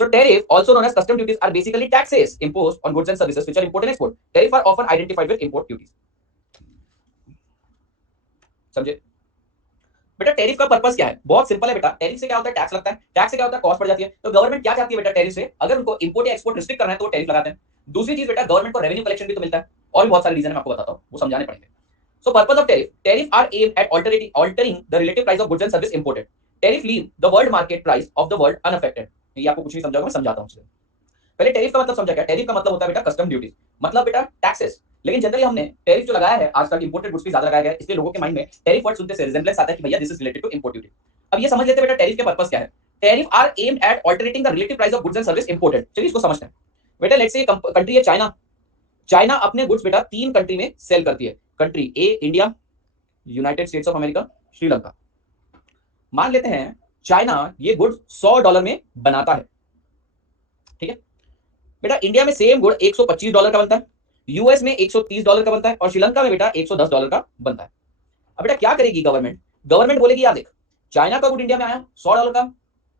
So tariff, also known as custom duties, are basically taxes imposed on goods and services which are imported and export. Tariff are often identified with import duties. समझे? बेटा टैरिफ का पर्पस क्या है? बहुत सिंपल है बेटा। टैरिफ से क्या होता है? टैक्स लगता है, टैक्स से क्या होता है? कॉस्ट बढ़ जाती है। तो गवर्नमेंट क्या चाहती है बेटा टैरिफ से? अगर उनको इंपोर्ट या एक्सपोर्ट रिस्ट्रिक्ट करना है तो टैरिफ लगाते हैं। दूसरी चीज बेटा गवर्नमेंट को रेवेन्यू कलेक्शन भी तो मिलता है, और भी बहुत सारे रीजन मैं आपको बताता हूं, वो समझाने पड़ेंगे। So purpose of tariff, tariff are aimed at altering the relative price of goods and service imported. Tariff leave the world market price of the world unaffected. ये आपको कुछ नहीं समझाऊंगा, मैं समझाता हूं। पहले टैरिफ का मतलब समझा क्या? टैरिफ का मतलब होता है बेटा कस्टम ड्यूटी, मतलब बेटा टैक्सेस। लेकिन जनरली हमने टैरिफ जो लगाया है आजकल इंपोर्टेड गुड्स पे ज्यादा लगाया गया है, इसलिए लोगों के माइंड में टैरिफ वर्ड सुनते से रिजेंबलेंस आता है कि भैया this is related to import duty. अब ये समझ लेते हैं बेटा टैरिफ के पर्पस क्या है। Tariff are aimed at altering the relative price of goods and service imported. चलिए इसको समझते हैं। बेटा लेट्स से कंट्री है चाइना। चाइना अपने गुड्स बेटा तीन कंट्री में सेल करती है। Country A India, United states of America, Sri Lanka. मान लेते हैं चाइना ये गुड्स $100 में बनाता है, ठीक है बेटा। इंडिया में सेम गुड $125 का बनता है, यूएस में $130 का बनता है, और श्रीलंका में बेटा $110 का बनता है। अब बेटा क्या करेगी गवर्नमेंट? गवर्नमेंट बोलेगी यार देख चाइना का गुड इंडिया में आया $100 का,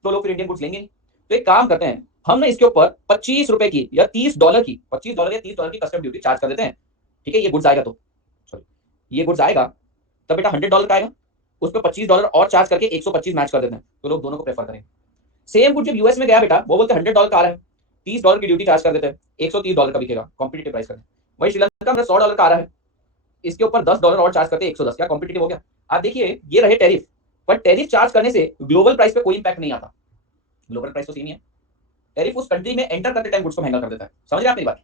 तो लोग फिर इंडियन गुड्स लेंगे नहीं। तो एक काम करते हैं, हमने इसके ऊपर $25 की या $30 की, $25 या $30 की कस्टम ड्यूटी चार्ज कर देते हैं, ठीक है। ये गुड्स आएगा तो सॉरी ये गुड्स आएगा तब बेटा $100 का आएगा, उस पर $25 और चार्ज करके 125 मैच कर देते हैं, तो लोग दोनों को प्रेफर करेंगे। सेम गुड जब यूएस में गया बेटा, वो बोलते हैं $100 का आ रहा है, $30 की ड्यूटी चार्ज कर देते हैं, $130 का बिकेगा, कॉम्पिटिटिव प्राइस कर। वही श्रीलंका में $100 का आ रहा है, इसके ऊपर $10 और चार्ज करते हैं, 110। क्या कॉम्पिटिटिव हो गया? आप देखिए ये रहे टैरिफ, पर टैरिफ चार्ज करने से ग्लोबल प्राइस पे कोई इंपैक्ट नहीं आता। ग्लोबल प्राइस तो सेम ही है, टैरिफ उस कंट्री में एंटर करते टाइम गुड्स को महंगा कर देता है। समझ रहे हैं आप मेरी बात?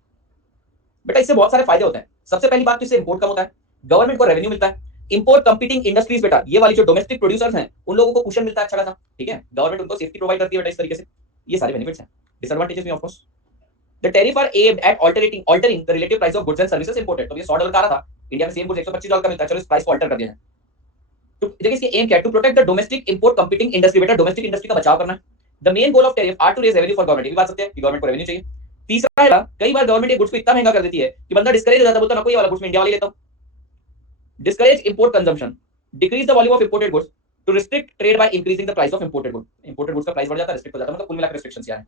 बेटा इससे बहुत सारे फायदे होते हैं। सबसे पहली बात तो इससे इंपोर्ट कम होता है, गवर्नमेंट को रेवेन्यू मिलता है। इंपोर्ट कंपीटिंग इंडस्ट्रीज बेटा, ये वाली जो डोमेस्टिक प्रोड्यूसर्स हैं उन लोगों को कुशन मिलता है अच्छा खासा, ठीक है, गवर्नमेंट उनको सेफ्टी प्रोवाइड करती है बेटा इस तरीके से। ये सारे बेनिफिट्स हैं। डिसएडवांटेजेस भी of course, the tariff are aimed at altering the relative price of goods and services imported। तो ये $100 का आ रहा था, इंडिया में सेम गुड्स $125 का मिलता है, चलो इस प्राइस को अल्टर कर दिया है। तो देखिए इसके एम क्या है, to protect the domestic import competing industry. बेटा डोमेस्टिक इंडस्ट्री का बचाव करना है। The main goal of tariff are to raise revenue for government. ये बात सत्य है कि गवर्नमेंट को रेवेन्यू चाहिए। तीसरा है, कई बार गवर्नमेंट ये गुड्स को इतना महंगा कर देती है कि बंदा डिस्करेज हो जाता है, बोलता ना कोई वाला गुड्स में इंडिया वाली लेता हूं। Discourage import consumption, decrease the volume of imported goods, to restrict trade by increasing the price of imported goods. Imported goods का प्राइस बढ़ जाता है, रिस्ट्रिक्ट हो जाता है, मतलब कुल मिलाकर रिस्ट्रिक्शंस क्या है?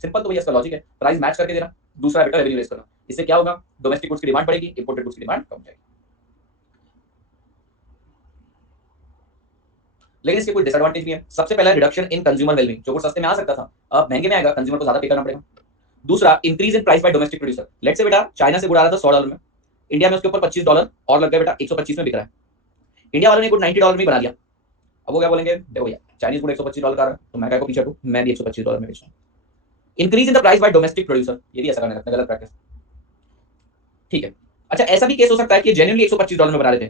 सिंपल तो भैया इसका लॉजिक है, प्राइस मैच करके देना। दूसरा बेटा रेवेन्यू रेज करना। इससे क्या होगा? डोमेस्टिक गुड्स की डिमांड बढ़ेगी, इंपोर्टेड गुड्स की डिमांड कम जाएगी। लेकिन इसके कुछ डिसएडवांटेज भी है। सबसे पहला रिडक्शन इन कंज्यूमर वेलबींग, जो कुछ सस्ते में आ सकता था अब महंगे में आएगा, कंज्यूमर को ज्यादा पे करना पड़ेगा। दूसरा, increase in price by domestic producer. Let's say बेटा चाइना से गुड़ आ रहा था $100 में, इंडिया में उसके ऊपर $25 और लग गए बेटा, 125 में बिक रहा है। इंडिया वालों ने गुड़ $90 में बना दिया। अब वो क्या बोलेंगे, देखो भैया चाइनीज गुड़ $125 का रहा है, तो मैं क्या को पीछे हटूं, मैं भी $125 में बेच रहा हूं। Increase in the price by domestic producer, ये भी ऐसा करने लगता है, गलत प्रैक्टिस, ठीक है। अच्छा ऐसा भी केस हो सकता है कि जेन्युइनली $125 में बना रहे थे,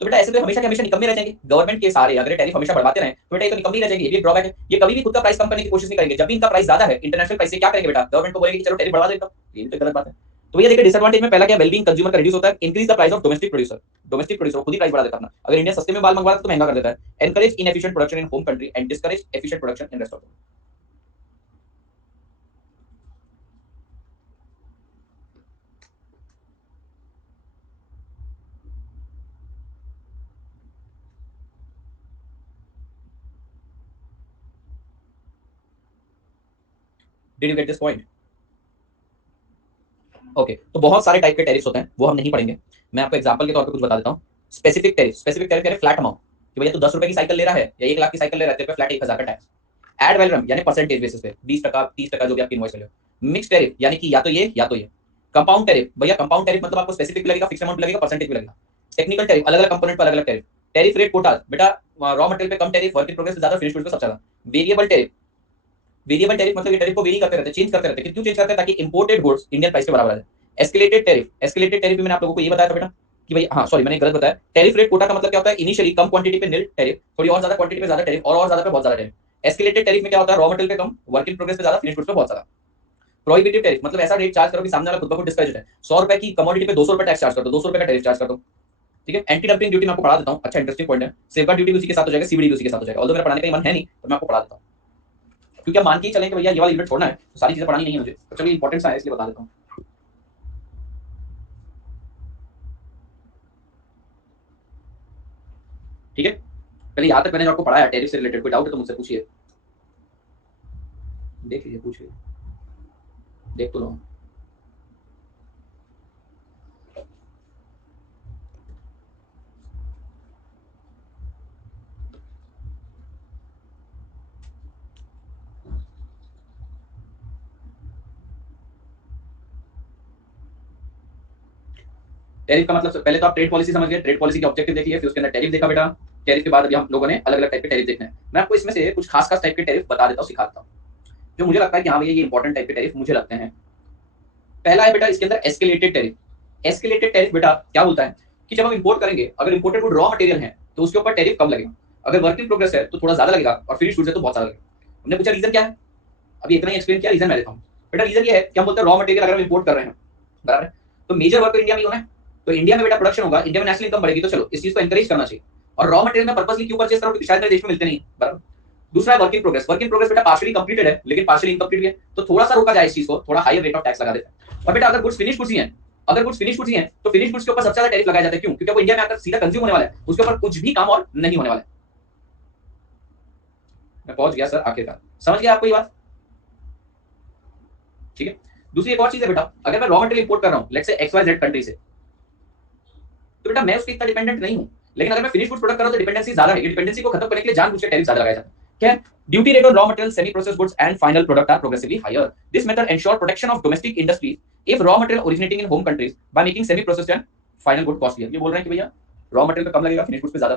तो बेटा ऐसे तो हमेशा के हमेशा निकम्मे रह जाएंगे। गवर्नमेंट के सारे अगर टैरिफ हमेशा बढ़ाते रहे तो बेटा ये तो निकम्मे रह जाएंगे। ये भी ड्रॉबैक है, ये कभी भी खुद का प्राइस कम करने की कोशिश नहीं करेंगे। जब भी इनका प्राइस ज्यादा है इंटरनेशनल प्राइस से, क्या करेंगे बेटा, गवर्नमेंट को बोलेंगे कि चलो टैरिफ बढ़ा देता हूं, ये भी तो गलत बात है। तो ये देखिए डिसएडवांटेज में पहला क्या, वेलबींग कंज्यूमर का रिड्यूस होता है। Increase the price of domestic producer, domestic producer खुद ही प्राइस बढ़ा देता है अपना। अगर इंडिया सस्ते में माल मंगवा तो महंगा कर देता है। Encourage inefficient production in home country and discourage efficient production in rest of the world. Did you get this point? Okay, तो बहुत सारे टाइप के टैरिफ्स होते हैं, वो हम नहीं पढ़ेंगे। मैं आपको एग्जांपल के तौर पे कुछ बता देता हूँ। स्पेसिफिक टैरिफ, स्पेसिफिक टैरिफ यानी फ्लैट अमाउंट, कि भैया तू 10 रुपए की साइकिल ले रहा है या 1 लाख की साइकिल ले रहा है, तेरे पे फ्लैट 1000 का टैक्स। एड वैलोरम यानी परसेंटेज बेसिस पे 20%, 30%, जो भी आपकी इनवॉइस वैल्यू। मिक्स टैरिफ यानी कि या तो ये या तो ये। कंपाउंड टैरिफ, भैया कंपाउंड टैरिफ मतलब आपको स्पेसिफिक भी लगेगा, फिक्स अमाउंट भी लगेगा, परसेंटेज भी लगेगा। टेक्निकल टैरिफ, अलग अलग कंपोनेंट पर अलग अलग टैरिफ। टैरिफ रेट कोटा, बेटा रॉ मटेरियल पे कम टैरिफ, वर्क इन प्रोग्रेस पे ज्यादा, फिनिश गुड्स पे सबसे ज्यादा। वेरिएबल टैरिफ, वेरिएबल टैरिफ मतलब ये टैरिफ को वेरी करते रहते हैं, चेंज करते रहते हैं। क्यों चेंज करते हैं? ताकि इंपोर्टेड गुड्स इंडियन प्राइस के बराबर आ जाए। एस्केलेटेड टैरिफ, एस्केलेटेड टैरिफ भी मैंने आप लोगों को ये बताया था बेटा कि भाई, हाँ सॉरी मैंने गलत बताया। टैरिफ रेट कोटा का मतलब क्या होता है, इनिशियली कम क्वांटिटी पे निल टैरिफ, थोड़ी और ज्यादा क्वांटिटी पे ज्यादा टैरिफ, और ज्यादा पे बहुत ज्यादा टैरिफ। एस्केलेटेड टैरिफ में क्या होता है, रॉ मटेरियल पे कम, वर्क इन प्रोग्रेस पे ज्यादा, फिनिश गुड्स पे बहुत ज्यादा। प्रोहिबिटिव टैरिफ मतलब ऐसा रेट चार्ज करो कि सामने वाला खुद ब खुद डिस्करेज है। 100 रुपए की कमोडिटी पे 200 रुपए टैक्स चार्ज कर दो, 200 रुपए का टैरिफ चार्ज कर दो, ठीक है। एंटी डंपिंग ड्यूटी मैं आपको पढ़ा देता हूं, अच्छा इंटरेस्टिंग पॉइंट है। सेफगार्ड ड्यूटी उसी के साथ हो जाएगा, सीबीडी उसी के साथ हो जाएगा। ऑल्दो मेरा पढ़ाने का मन है नहीं, तो मैं आपको पढ़ा देता हूं, क्योंकि आप मान के चलें कि भैया ये वाला यूनिट छोड़ना है तो सारी चीजें पढ़ानी नहीं है मुझे, तो चलिए इंपॉर्टेंट सा है इसलिए बता देता हूं। ठीक है, पहले यहाँ तक मैंने जो आपको पढ़ाया टैरिफ से रिलेटेड, कोई डाउट है तो मुझसे पूछिए, देख लीजिए, पूछिए, देख तो लो। टैरिफ का मतलब पहले तो आप ट्रेड पॉलिसी समझ गए, ट्रेड पॉलिसी के ऑब्जेक्टिव देखिए, फिर उसके अंदर टैरिफ देखा बेटा। टैरिफ के बाद अभी हम लोगों ने अलग अलग टाइप के टैरिफ देखने हैं। मैं आपको इसमें से कुछ खास खास टाइप के टैरिफ बता देता हूँ, सिखा देता हूँ, जो मुझे लगता है कि हाँ भैया ये इंपॉर्टेंट टाइप के टैरिफ मुझे लगते हैं। पहला है बेटा इसके अंदर एस्केलेटेड टैरिफ। एस्केलेटेड टैरिफ बेटा क्या बोलता है कि जब हम इंपोर्ट करेंगे, अगर इंपोर्टेड गुड रॉ मटेरियल है तो उसके ऊपर टैरिफ कम लगेगा, अगर वर्क इन प्रोग्रेस है तो थोड़ा ज्यादा लगेगा, और फिनिश गुड्स है तो बहुत ज्यादा लगेगा। हमने पूछा रीजन क्या है, अभी इतना ही एक्सप्लेन किया, रीजन मैं देता हूँ। बेटा रीजन ये है कि हम बोलते हैं रॉ मटेरियल अगर हम इंपोर्ट कर रहे हैं, बराबर है, तो मेजर वर्क तो इंडिया में होना है, तो इंडिया में बेटा प्रोडक्शन होगा, इंडिया में नेशनल इनकम बढ़ेगी, तो चलो इस चीज को एनकरेज करना चाहिए। और रॉ मटेरियल में पर्पसली क्यों परचेज करो, शायद मेरे देश में मिलते नहीं, बराबर। दूसरा है work in progress. Work in progress बेटा पार्शियली कंप्लीटेड है लेकिन पार्शियली इनकम्प्लीट भी है, तो थोड़ा सा रोका जाए इस चीज को, थोड़ा हायर रेट ऑफ टैक्स लगा देते हैं। और बेटा अगर गुड्स फिनिश गुड्स ही हैं, अगर गुड्स फिनिश गुड्स ही हैं तो फिनिश गुड्स के ऊपर सबसे ज्यादा टैरिफ लगाया जाता है। क्यों? क्योंकि वो इंडिया में आकर सीधा कंज्यूम होने वाला है, उसके ऊपर कुछ भी काम और नहीं होने वाला है। मैं पहुंच गया सर आखिरकार, समझ गया आपको ये बात? ठीक है। दूसरी एक और चीज है बेटा, अगर मैं रॉ मटेरियल इंपोर्ट कर रहा हूं लेट्स से XYZ कंट्री से, तो बेटा मैं उसके इतना डिपेंडेंट नहीं हूं, लेकिन अगर मैं फिनिश गुड्स प्रोडक्ट कर रहा हूं तो डिपेंडेंसी ज्यादा है। ये डिपेंडेंसी को खत्म करने के लिए जानबूझ के टैरिफ ज्यादा लगाया जाता है, क्या duty rate on raw material, semi processed goods and final product are progressively higher. This method ensure protection of domestic industries if raw material originating in home countries by making semi processed and final good costlier. ये बोल रहे हैं कि भैया raw material पे कम लगेगा, finish goods पे ज्यादा.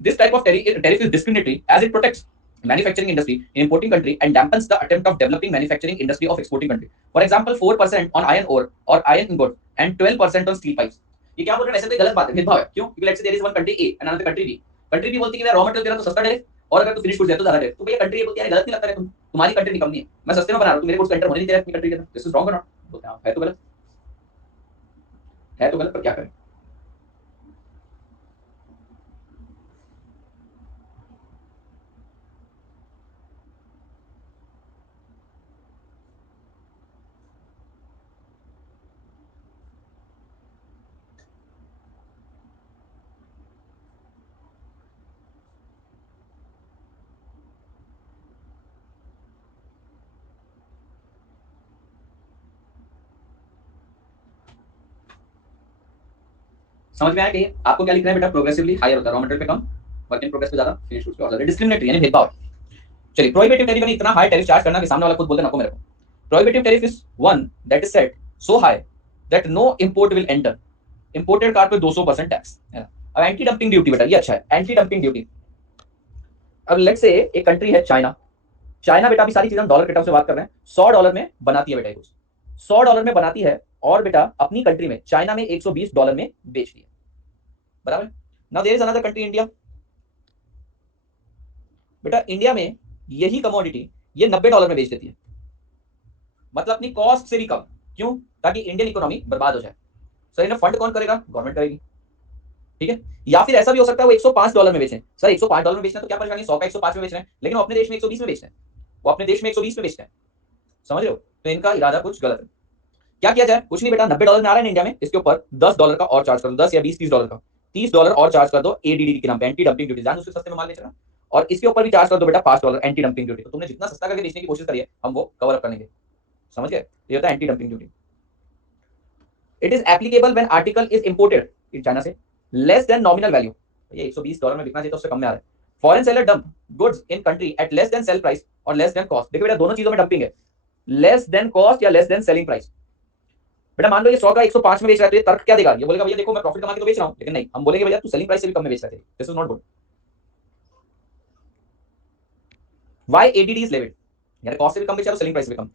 This type of tariff is discriminatory as it protects manufacturing industry in importing country and dampens the attempt of developing manufacturing industry of exporting country. For example, 4% on iron ore or iron ingot and 12% on steel pipes. ये क्या बोल रहे हैं? वैसे तो गलत बात है, भेदभाव है. क्यों? क्योंकि let's say there is one country A and another country B. Country B बोलती है कि रॉ मटेरियल तेरा तो सस्ता डायरेक्ट, और अगर तू फिनिश गुड्स है तो ज्यादा डायरेक्ट. तो भैया कंट्री ए बोलती है गलत नहीं लगता है, तुम्हारी कंट्री कम नहीं है, मैं सस्ते में बना रहा हूं, तू मेरे गुड्स एंटर होने नहीं दे रहा है अपनी कंट्री के अंदर. दिस इज रॉन्ग और नॉट? बोलते हैं है तो गलत, है तो गलत, पर क्या करें. समझ में आया कि आपको क्या लिखना है बेटा? प्रोग्रेसिवली हायर होता है, रॉ मटेरियल पे कम, वर्क इन प्रोग्रेस पे ज्यादा, फिनिश गुड्स पे ज्यादा. डिस्क्रिमिनेटरी यानी भेदभाव. चलिए, प्रोहिबिटिव टैरिफ यानी इतना हाई टैरिफ चार्ज करना कि सामने वाला खुद बोलते ना को मेरे को. Prohibitive tariff is one that is set so high that no import will enter. Imported car पे 200% टैक्स है ना. अब एंटी डंपिंग ड्यूटी बेटा, ये अच्छा है, एंटी डंपिंग ड्यूटी. अब लेट्स से एक कंट्री है चाइना. चाइना बेटा अभी सारी चीजें हम डॉलर के टर्म से बात कर रहे हैं, $100 में बनाती है बेटा, कुछ $100 में बनाती है और बेटा अपनी कंट्री में चाइना में $120 में बेचती है. बराबर. Now there is another country India. बेटा इंडिया में यही कमोडिटी ये $90 में बेच देती है, मतलब अपनी कॉस्ट से भी कम. क्यों? ताकि इंडियन इकोनॉमी बर्बाद हो जाए. सर इन्हें फंड कौन करेगा? गवर्नमेंट करेगी. ठीक है. या फिर ऐसा भी हो सकता है वो $105 में बेचें. सर $105 में बेचना तो क्या परेशानी, 100 का 105 में बेच रहे हैं, लेकिन वो अपने देश में 120 में बेचते हैं, वो अपने देश में 120 में बेचते हैं. समझ रहे हो? तो इनका इरादा कुछ गलत है. क्या किया जाए? कुछ नहीं बेटा, $90 में आ रहा है इंडिया में, इसके ऊपर $10 का और चार्ज कर दो, 10 या 20 $30 का, $30 और चार्ज कर दो एडीडी के नाम पे, एंटी डंपिंग ड्यूटी. जान उससे सस्ते में माल बेचना, और इसके ऊपर भी चार्ज कर दो बेटा $5 एंटी डंपिंग ड्यूटी. तो तुमने जितना सस्ता करके बेचने की कोशिश करी है हम वो कवर अप करेंगे. समझ गए? ये होता है anti dumping duty. It is applicable when article is imported in China से लेस देन नॉमिनल वैल्यू. ये $120 में बिकना चाहिए तो उससे कम में आ रहा है. Foreign seller dump goods in country at less than sale price और लेस देन कॉस्ट. देखो बेटा दोनों चीजों में डंपिंग है, लेस देन कॉस्ट या लेस देन सेलिंग प्राइस. बेटा मान लो ये 100 का 105 में बेच रहा है, तो ये तर्क क्या देगा? ये बोलेगा भैया देखो मैं प्रॉफिट कमा के तो बेच रहा हूं, लेकिन नहीं, हम बोलेंगे भैया तू सेलिंग प्राइस से भी कम में बेच रहा है. This is not good. Why ADD is levied, यानी कॉस्ट से भी कम बेच रहा है, सेलिंग प्राइस से भी कम.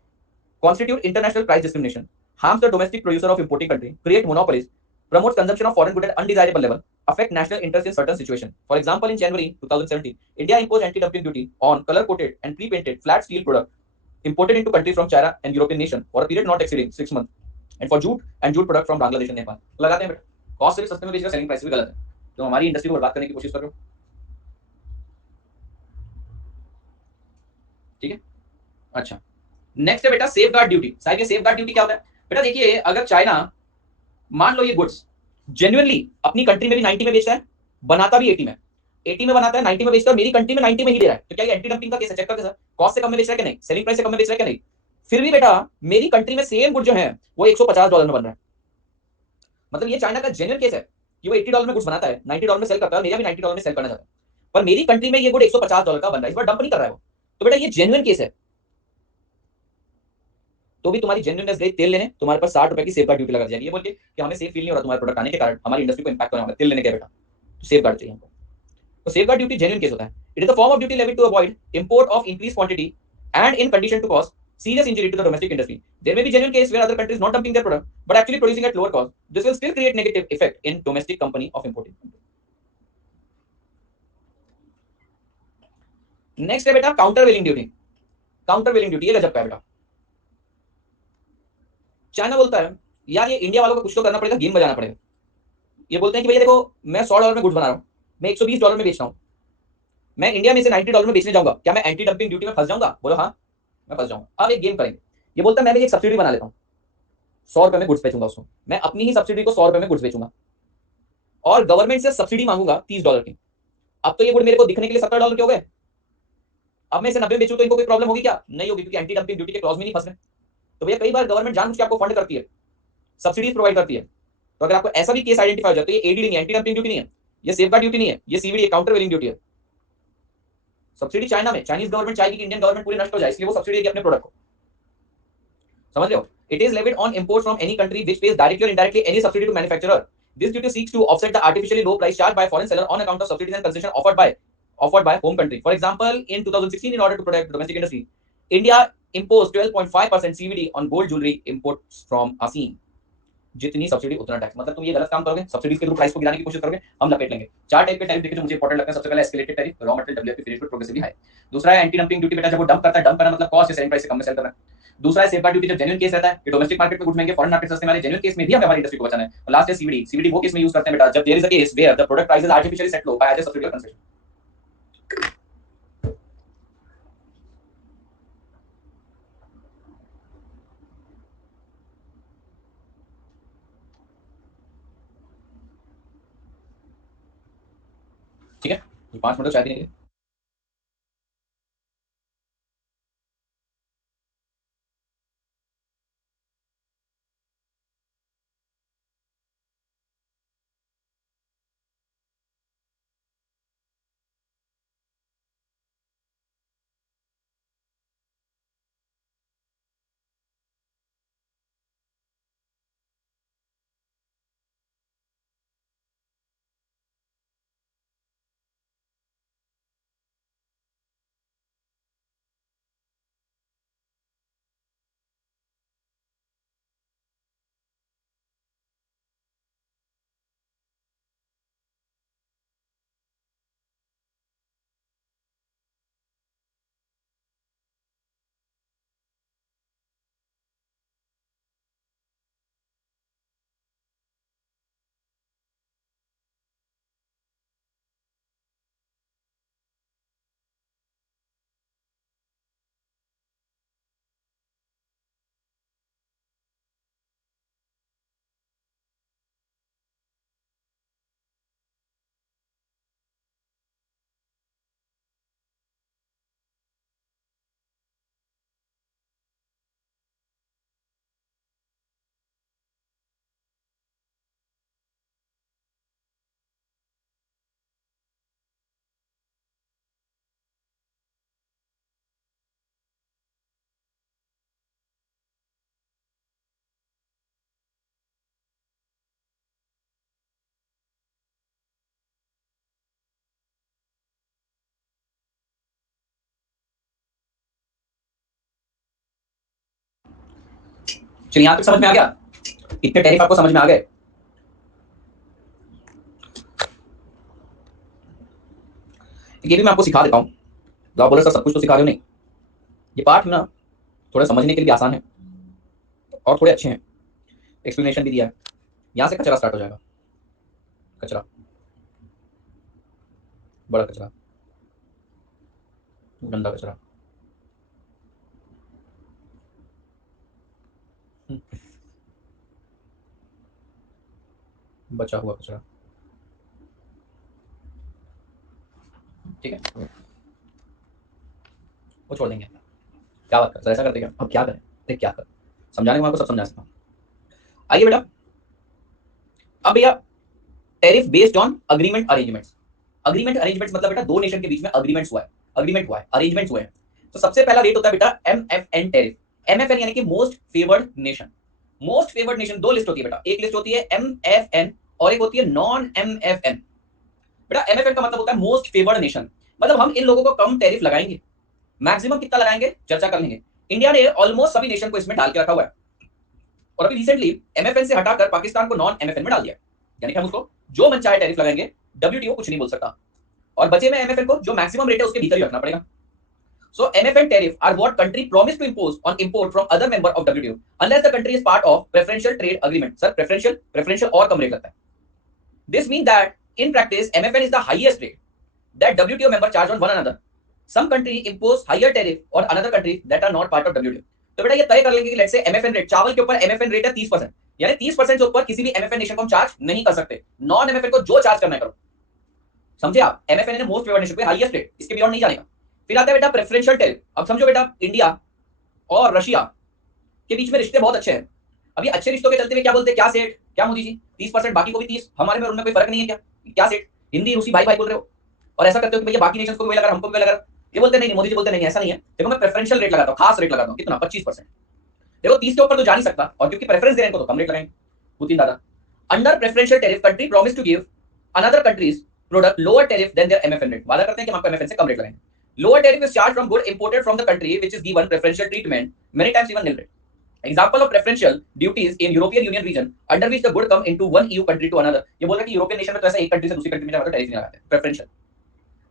Constitute international price discrimination, harms the domestic producer of importing country, create monopolies, promotes consumption of foreign good at undesirable level, affect national interest in certain situation. For example, in January 2017, India imposed anti-dumping duty on color-coated and pre-painted flat steel product imported into countries from China and European nation for a period not exceeding 6 months, and for jute and jute product from Bangladesh and Nepal. लगाते हैं बेटा, cost से भी सस्ते में बेच रहे, selling price भी गलत है, तो हमारी इंडस्ट्री को बर्बाद करने की कोशिश कर रहे हो. ठीक है. अच्छा, नेक्स्ट है बेटा सेफ गार्ड ड्यूटी. साहब ये सेफ गार्ड ड्यूटी क्या होता है? बेटा देखिए, अगर चाइना मान लो ये गुड्स जेन्युइनली अपनी कंट्री में भी 90 में बेचता है, बनाता भी 80 में, 80 में बनाता है, 90 में बेचता है, मेरी कंट्री में 90 में ही दे रहा है, तो क्या ये एंटी डंपिंग का केस है? चेक करके सर, कॉस्ट से कम में बेच रहा है कि नहीं, सेलिंग प्राइस से कम में बेच रहा है कि नहीं. फिर भी बेटा मेरी कंट्री में सेम गुड जो है वो $150 में बन रहा है. मतलब ये चाइना का जेन्युइन केस है कि वो $80 में गुड्स बनाता है, $90 में सेल करता है, मेरा भी $90 में सेल करना चाहता है, पर मेरी कंट्री में ये गुड $150 का बन रहा है, इस बार डंप नहीं कर रहा है वो. तो बेटा ये जेन्युइन केस है. तो भी तुम्हारी जेन्युइननेस गई तेल लेने, तुम्हारे पास ₹60 की सेफ गार्ड ड्यूटी लगा दी जाएगी, ये बोल के कि हमें सेफ फील नहीं हो रहा तुम्हारे प्रोडक्ट आने के कारण, हमारी इंडस्ट्री को इंपैक्ट होने वाला है, तेल लेने के बेटा, तो सेफ गार्ड चाहिए हमको. तो safeguard duty genuine case होता है. It is the form of duty levied to avoid import of increase quantity and in condition to cause serious injury to the domestic industry. There may be genuine case where other countries not dumping their product but actually producing at lower cost. This will still create negative effect in domestic company of importing. Next है बेटा countervailing duty. countervailing duty ये गजब का है बेटा. China बोलता है यार ये इंडिया वालों को कुछ तो करना पड़ेगा, गेम बजाना पड़ेगा. ये बोलते हैं कि भैया देखो मैं $100 में गुड्स बना रहा हूं, मैं $120 में बेच रहा हूं, मैं इंडिया में से $90 में बेचने जाऊंगा, क्या मैं एंटी डंपिंग ड्यूटी में फंस जाऊंगा? बोलो हाँ मैं फंस जाऊंगा. अब एक गेम करेंगे. ये बोलता है मैं भी एक सब्सिडी बना लेता हूं, $100 में गुड्स बेचूंगा उसको, मैं अपनी ही सब्सिडी को $100 में गुड्स बेचूंगा और गवर्नमेंट से सब्सिडी मांगूंगा $30 की. अब तो ये गुड मेरे को दिखने के लिए $70 के हो गए, अब मैं इसे 90 में बेचूं तो इनको कोई प्रॉब्लम होगी क्या? नहीं होगी, क्योंकि एंटी डंपिंग ड्यूटी के क्लॉज में नहीं फंस रहे. तो भैया कई बार गवर्नमेंट जानबूझ के आपको फंड करती है, सब्सिडीज प्रोवाइड करती है. तो अगर आपको ऐसा भी केस आइडेंटिफाई हो जाए तो ये एडीडी नहीं है, एंटी डंपिंग ड्यूटी नहीं है, ये सेफगार्ड ड्यूटी नहीं है, ये सीवीडी काउंटरवेलिंग ड्यूटी है. सब्सिडी चाइना में, चाइनीज गवर्नमेंट चाहेगी कि इंडियन गवर्नमेंट पूरी नष्ट हो जाए, इसलिए वो सब्सिडी देगी अपने प्रोडक्ट को, समझ रहे हो। It is levied on import from any country which pays directly और indirectly any subsidy to manufacturer. This duty seeks to offset the artificially low price charge by foreign seller on account of subsidies and concession offered by home country. For example, in 2016, in order to protect domestic industry, India imposed 12.5% CVD on gold jewelry imports from ASEAN. जितनी subsidy उतना tax, मतलब तुम ये गलत काम करोगे, subsidies के through price को गिराने की कोशिश करोगे, हम लपेट लेंगे। चार टाइप के टैरिफ देखे जो मुझे इंपॉर्टेंट लगता है। सबसे पहले escalated tariff, raw material WIP finish good progressively high. दूसरा है एंटी डंपिंग ड्यूटी, बेटा जब वो डंप करता है, डंप करना मतलब कॉस्ट या सेलिंग प्राइस से कम में सेल कर रहा है। दूसरा है सेफगार्ड ड्यूटी, जब जेन्युइन केस रहता है कि डोमेस्टिक मार्केट में कुछ महंगे, फॉरेन मार्केट सस्ते, हमारे जेन्युइन केस में भी हमें हमारी इंडस्ट्री को बचाना है। और लास्ट है सीवीडी। सीवीडी वो केस में यूज करते हैं बेटा जब there is a case where the product price is artificially set low by other subsidy concession. ठीक है, 5 मिनट चाय पीने के लिए। चलिए यहां तक समझ में आ गया, इतने टैरिफ आपको समझ में आ गए। ये भी मैं आपको सिखा देता हूं। जो आप बोल रहे सर सब कुछ तो सिखा रहे हो, नहीं, ये पार्ट ना थोड़ा समझने के लिए आसान है और थोड़े अच्छे हैं, एक्सप्लेनेशन भी दिया है। यहां से कचरा स्टार्ट हो जाएगा, कचरा, बड़ा कचरा, गंदा कचरा, बचा हुआ कचरा, ठीक है, वो छोड़ देंगे। क्या बात कर, ऐसा करते क्या, अब क्या करें, देख क्या करें, समझाने को मैं आपको सब समझा सकता हूँ। आइए बेटा, अब भैया tariff based on agreement arrangements. Agreement arrangements मतलब बेटा दो नेशन के बीच में अग्रीमेंट्स हुआ है, अग्रीमेंट हुआ है, अरेंजमेंट्स हुए हैं। तो सबसे पहला रेट होता है बेटा MFN टैरिफ। MFN यानी कि most favoured nation. Most favoured nation दो लिस्ट होती है बेटा, एक लिस्ट होती है MFN और एक होती है नॉन MFN। बेटा MFN का मतलब होता है मोस्ट फेवर्ड नेशन, मतलब हम इन लोगों को कम टैरिफ लगाएंगे। मैक्सिमम कितना लगाएंगे चर्चा कर लेंगे। इंडिया ने ऑलमोस्ट सभी नेशन को इसमें डाल के रखा हुआ है और अभी रिसेंटली MFN से हटाकर पाकिस्तान को नॉन MFN में डाल दिया, यानी कि हम उसको जो मन चाहे टैरिफ लगाएंगे, WTO कुछ नहीं बोल सकता। और बचे में MFN को जो मैक्सिमम रेट है उसके भीतर ही रखना पड़ेगा। So MFN tariff are what country promised to impose on import from other member of WTO unless the country is part of preferential trade agreement. Sir, preferential और कम रेट लगता है। This means that in practice MFN is the highest rate that WTO member charge on one another. Some country impose higher tariff on another countries that are not part of WTO. तो बेटा ये तय कर लेंगे कि let's say MFN rate, चावल के ऊपर MFN रेट है 30%, यानी 30% से ऊपर किसी भी MFN नेशन को हम चार्ज नहीं कर सकते। नॉन MFN को जो चार्ज करना है करो, समझे आप। MFN ने मोस्ट फेवर्ड नेशन पे हाईएस्ट रेट, इसके बियॉन्ड नहीं जानेगा। फिर आता है बेटा प्रेफरेंशियल टैरिफ। अब समझो बेटा इंडिया और रशिया के बीच में रिश्ते बहुत अच्छे हैं। अब ये अच्छे रिश्तों के चलते हुए क्या बोलते हैं, क्या सेठ, क्या मोदी जी, 30% बाकी को भी 30, हमारे में उनमें कोई फर्क नहीं है क्या, क्या सेठ, हिंदी रूसी भाई भाई बोल रहे हो और ऐसा करते हो कि भैया बाकी नेशंस को भी लगा, हमको भी लगा, ये बोलते नहीं, मोदी जी बोलते नहीं ऐसा नहीं है, देखो मैं प्रेफरेंशियल रेट लगाता हूँ, खास रेट लगाता हूँ, कितना 25%। देखो 30 के ऊपर तो जा नहीं सकता, और क्योंकि प्रेफरेंस दे रहे हैं तो कम रेट लगाएंगे। पुतिन दादा, under preferential tariff country promise to give another countries product lower tariff than their MFN rate, वादा करते हैं कि हम आपको एमएफएन से कम रेट लगाएंगे। Lower tariff is charge from good imported from the country which is given preferential treatment, many times even nil rate. Example of preferential duties in European Union region under which the good come into one EU country to another. ये बोल रहा है कि European nation में तो ऐसा एक country से दूसरी कंट्री में जाकर टैरिफ नहीं लगाते, प्रेफरेंशियल।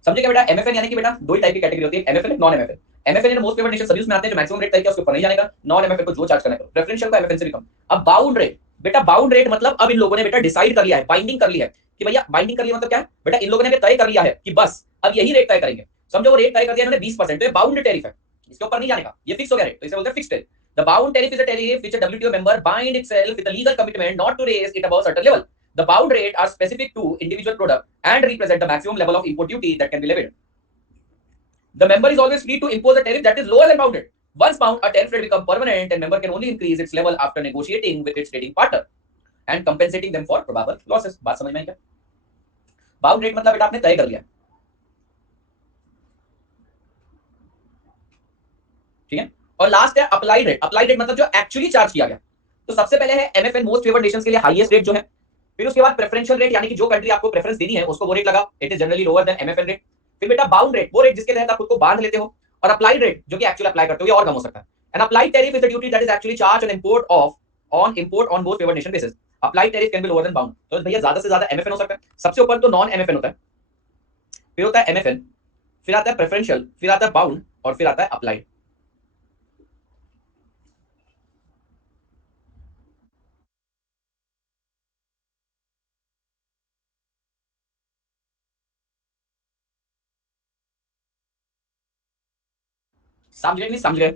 समझे क्या बेटा? एमएफएन यानी कि बेटा दो ही टाइप की कैटेगरी होती है, एमएफएन और non MFN. MFN in most favoured nation सभी उसमें आते हैं, जो मैक्सिमम रेट तय किया उसके ऊपर नहीं जानेगा, नॉन एमएफएन को जो चार्ज करना है, प्रेफरेंशियल को एमएफएन से भी कम। अब बाउंड रेट, बेटा बाउंड रेट मतलब अब इन लोगों ने बेटा डिसाइड कर लिया है, बाइंडिंग कर ली है कि भैया, बाइंडिंग कर लिया मतलब क्या है बेटा, इन लोगों ने तय कर लिया है कि बस अब यही रेट तय करेंगे। समझो वो रेट तय कर दिया इन्होंने 20%, तो ये बाउंड टैरिफ है, इसके ऊपर नहीं जानेगा, ये फिक्स हो गया रेट, तो इसे बोलते हैं fixed tariff. The bound tariff is a tariff which a WTO member bind itself with a legal commitment not to raise it above a certain level. The bound rate are specific to individual product and represent the maximum level of import duty that can be levied. The member is always free to impose a tariff that is lower than bounded. Once bound, a tariff rate becomes permanent and member can only increase its level after negotiating with its trading partner and compensating them for probable losses. बात समझ में आई क्या? Bound rate मतलब बेटा आपने तय कर लिया, ठीक है। और लास्ट है अप्लाइड रेट। अप्लाइड रेट मतलब जो एक्चुअली चार्ज किया गया। तो सबसे पहले है एमएफएन मोस्ट फेवर्ड नेशंस के लिए हाईएस्ट रेट जो है, फिर उसके बाद प्रेफरेंशियल रेट यानी कि जो कंट्री आपको प्रेफरेंस देनी है उसको वो रेट लगा, it is generally lower than MFN rate. फिर बेटा बाउंड रेट, वो रेट जिसके तहत आप खुद को बांध लेते हो, और अप्लाइड रेट जो कि एक्चुअली अप्लाई करते हो, ये और कम हो सकता है। N applied tariff is the duty that is actually charge on import on most favoured nation basis. Applied tariff can be lower than bound. तो भैया ज्यादा से ज्यादा एमएफएन हो सकता है, सबसे ऊपर तो नॉन एमएफएन होता है, फिर होता है एमएफएन, फिर आता है प्रेफरेंशियल, फिर आता है बाउंड, और फिर आता है अप्लाइड। समझ गए नहीं समझ गए?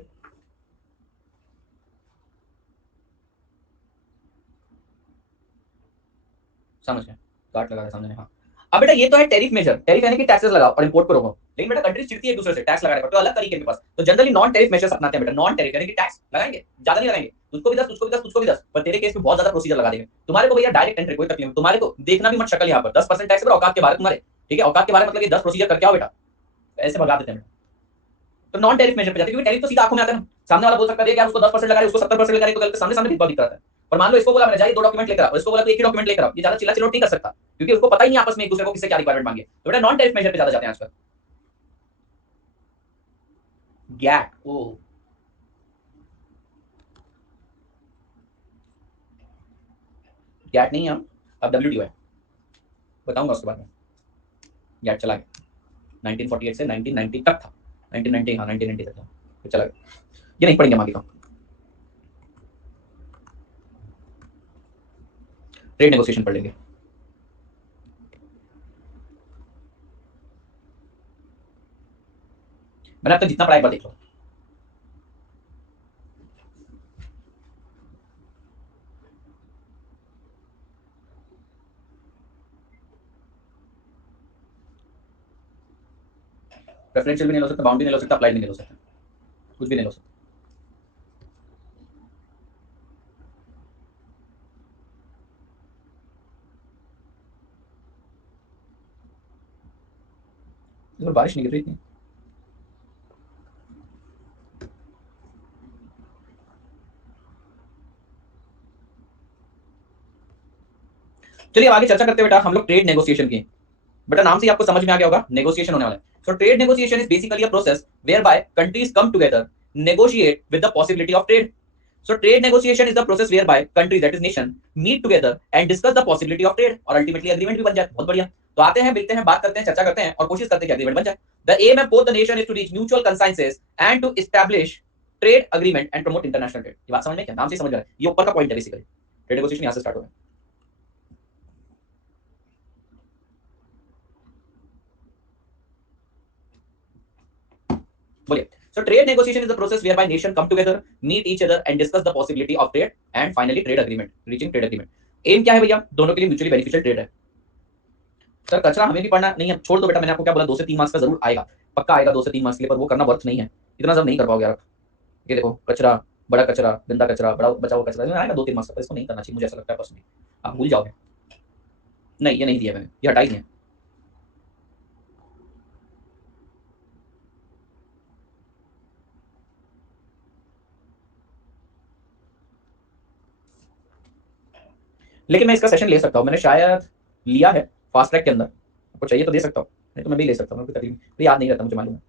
समझ गए, काट लगा समझने। हाँ, अब बेटा ये तो है टैरिफ मेजर, टैरिफ यानी कि टैक्सेस लगाओ और इंपोर्ट को रोको। लेकिन बेटा कंट्रीज चिढ़ती है एक दूसरे से टैक्स लगाने पर, तो अलग तरीके के पास, तो जनरली नॉन टैरिफ मेजर्स अपनाते हैं बेटा। नॉन टैरिफ यानी कि टैक्स लगाएंगे, ज्यादा नहीं लगाएंगे, तुझको भी 10, तुझको भी 10, तुझको भी 10, पर तेरे केस में बहुत ज्यादा प्रोसीजर लगा देंगे। तुम्हारे को भैया डायरेक्ट एंट्री कोई तकलीफ नहीं, तुम्हारे को देखना भी मत शक्ल यहाँ पर, 10% टैक्स पर औकात के बारे तुम्हारे, ठीक है, औकात के बारे मतलब ये 10 प्रोसीजर करके आओ बेटा, ऐसे भगा देते हैं। तो नॉन टैरिफ मेजर पे जाते हैं, क्योंकि टैरिफ तो सीधा आंखों में आता है ना, सामने वाला बोल सकता है कि यार उसको 10% लगा रहे, उसको 70% लगा रहे, तो गलत सामने सामने भेदभाव दिख रहा है। पर मान लो इसको बोला मैंने जाइए 2 डॉक्यूमेंट लेकर आओ, इसको बोला तो एक ही डॉक्यूमेंट लेकर आओ, ये ज्यादा चिल्ला चिल्लोट नहीं कर सकता, क्योंकि उसको पता ही नहीं आपस में एक दूसरे को किससे क्या रिक्वायरमेंट मांगे। तो बेटा नॉन टैरिफ मेजर पे ज्यादा जाते हैं आजकल। गैट, ओ गैट नहीं है, अब डब्ल्यूटीओ है, बताऊंगा उसके बाद में। गैट चला गया 1948 से 1990 तक था, 1990, हाँ 1990 तक था, तो चला गया। ये नहीं पढ़ेंगे हम आगे का। ट्रेड नेगोशिएशन पढ़ लेंगे। मैंने अब तक जितना पढ़ा एक बार देख लो। प्रेफरेंशियल भी नहीं लो सकता, बाउंड भी नहीं लो सकता, अप्लाइड भी नहीं लो सकता, कुछ भी नहीं लो सकता। बारिश नहीं गिर रही थी। चलिए आगे चर्चा करते हैं बेटा हम लोग ट्रेड नेगोशिएशन की। बेटा नाम से आपको समझ में आ गया होगा, नेगोशिएशन होने वाला है। So trade negotiation is basically a process where by countries come together, negotiate with the possibility of trade. So trade negotiation is the process whereby countries, that is nation, meet together and discuss the possibility of trade और ultimately agreement भी बन जाए। बहुत बढ़िया। तो आते हैं, मिलते हैं, बात करते हैं, चर्चा करते हैं और कोशिश करते हैं कि agreement बन जाए। The aim of both the nation is to reach mutual consensus and to establish trade agreement and promote international trade। ये बात समझ में क्या? नाम से समझ रहे हैं, ये ऊपर का पॉइंट है बेसिकली। ट्रेड नेगोशिएशन यहां से स्टार्ट हो गया। बोलिए। So trade negotiation is the process whereby nation come together, meet each other and discuss the possibility of trade and finally trade agreement, reaching trade agreement। Aim क्या है भैया? दोनों के लिए म्यूचुअली बेनिफिशियल ट्रेड है। सर कचरा हमें भी पढ़ना नहीं है, छोड़ दो बेटा, मैंने आपको क्या बोला, 2 से 3 मार्क्स का जरूर आएगा, पक्का आएगा 2 से 3 मार्क्स के लिए, पर वो करना वर्थ नहीं है, इतना सब नहीं कर पाओगे यार। ये देखो कचरा, बड़ा कचरा, गंदा कचरा, बड़ा बचा हुआ कचरा, आएगा 2-3 मार्क्स का, इसको नहीं करना चाहिए, मुझे ऐसा लगता है पर्सनली, आप भूल जाओगे। नहीं ये नहीं दिया मैंने, ये हटा ही नहीं है। लेकिन मैं इसका सेशन ले सकता हूँ, मैंने शायद लिया है फास्ट ट्रैक के अंदर, आपको चाहिए तो दे सकता हूँ, नहीं तो मैं भी ले सकता हूँ, कोई तकलीफ नहीं, तो याद नहीं रहता मुझे, मालूम है।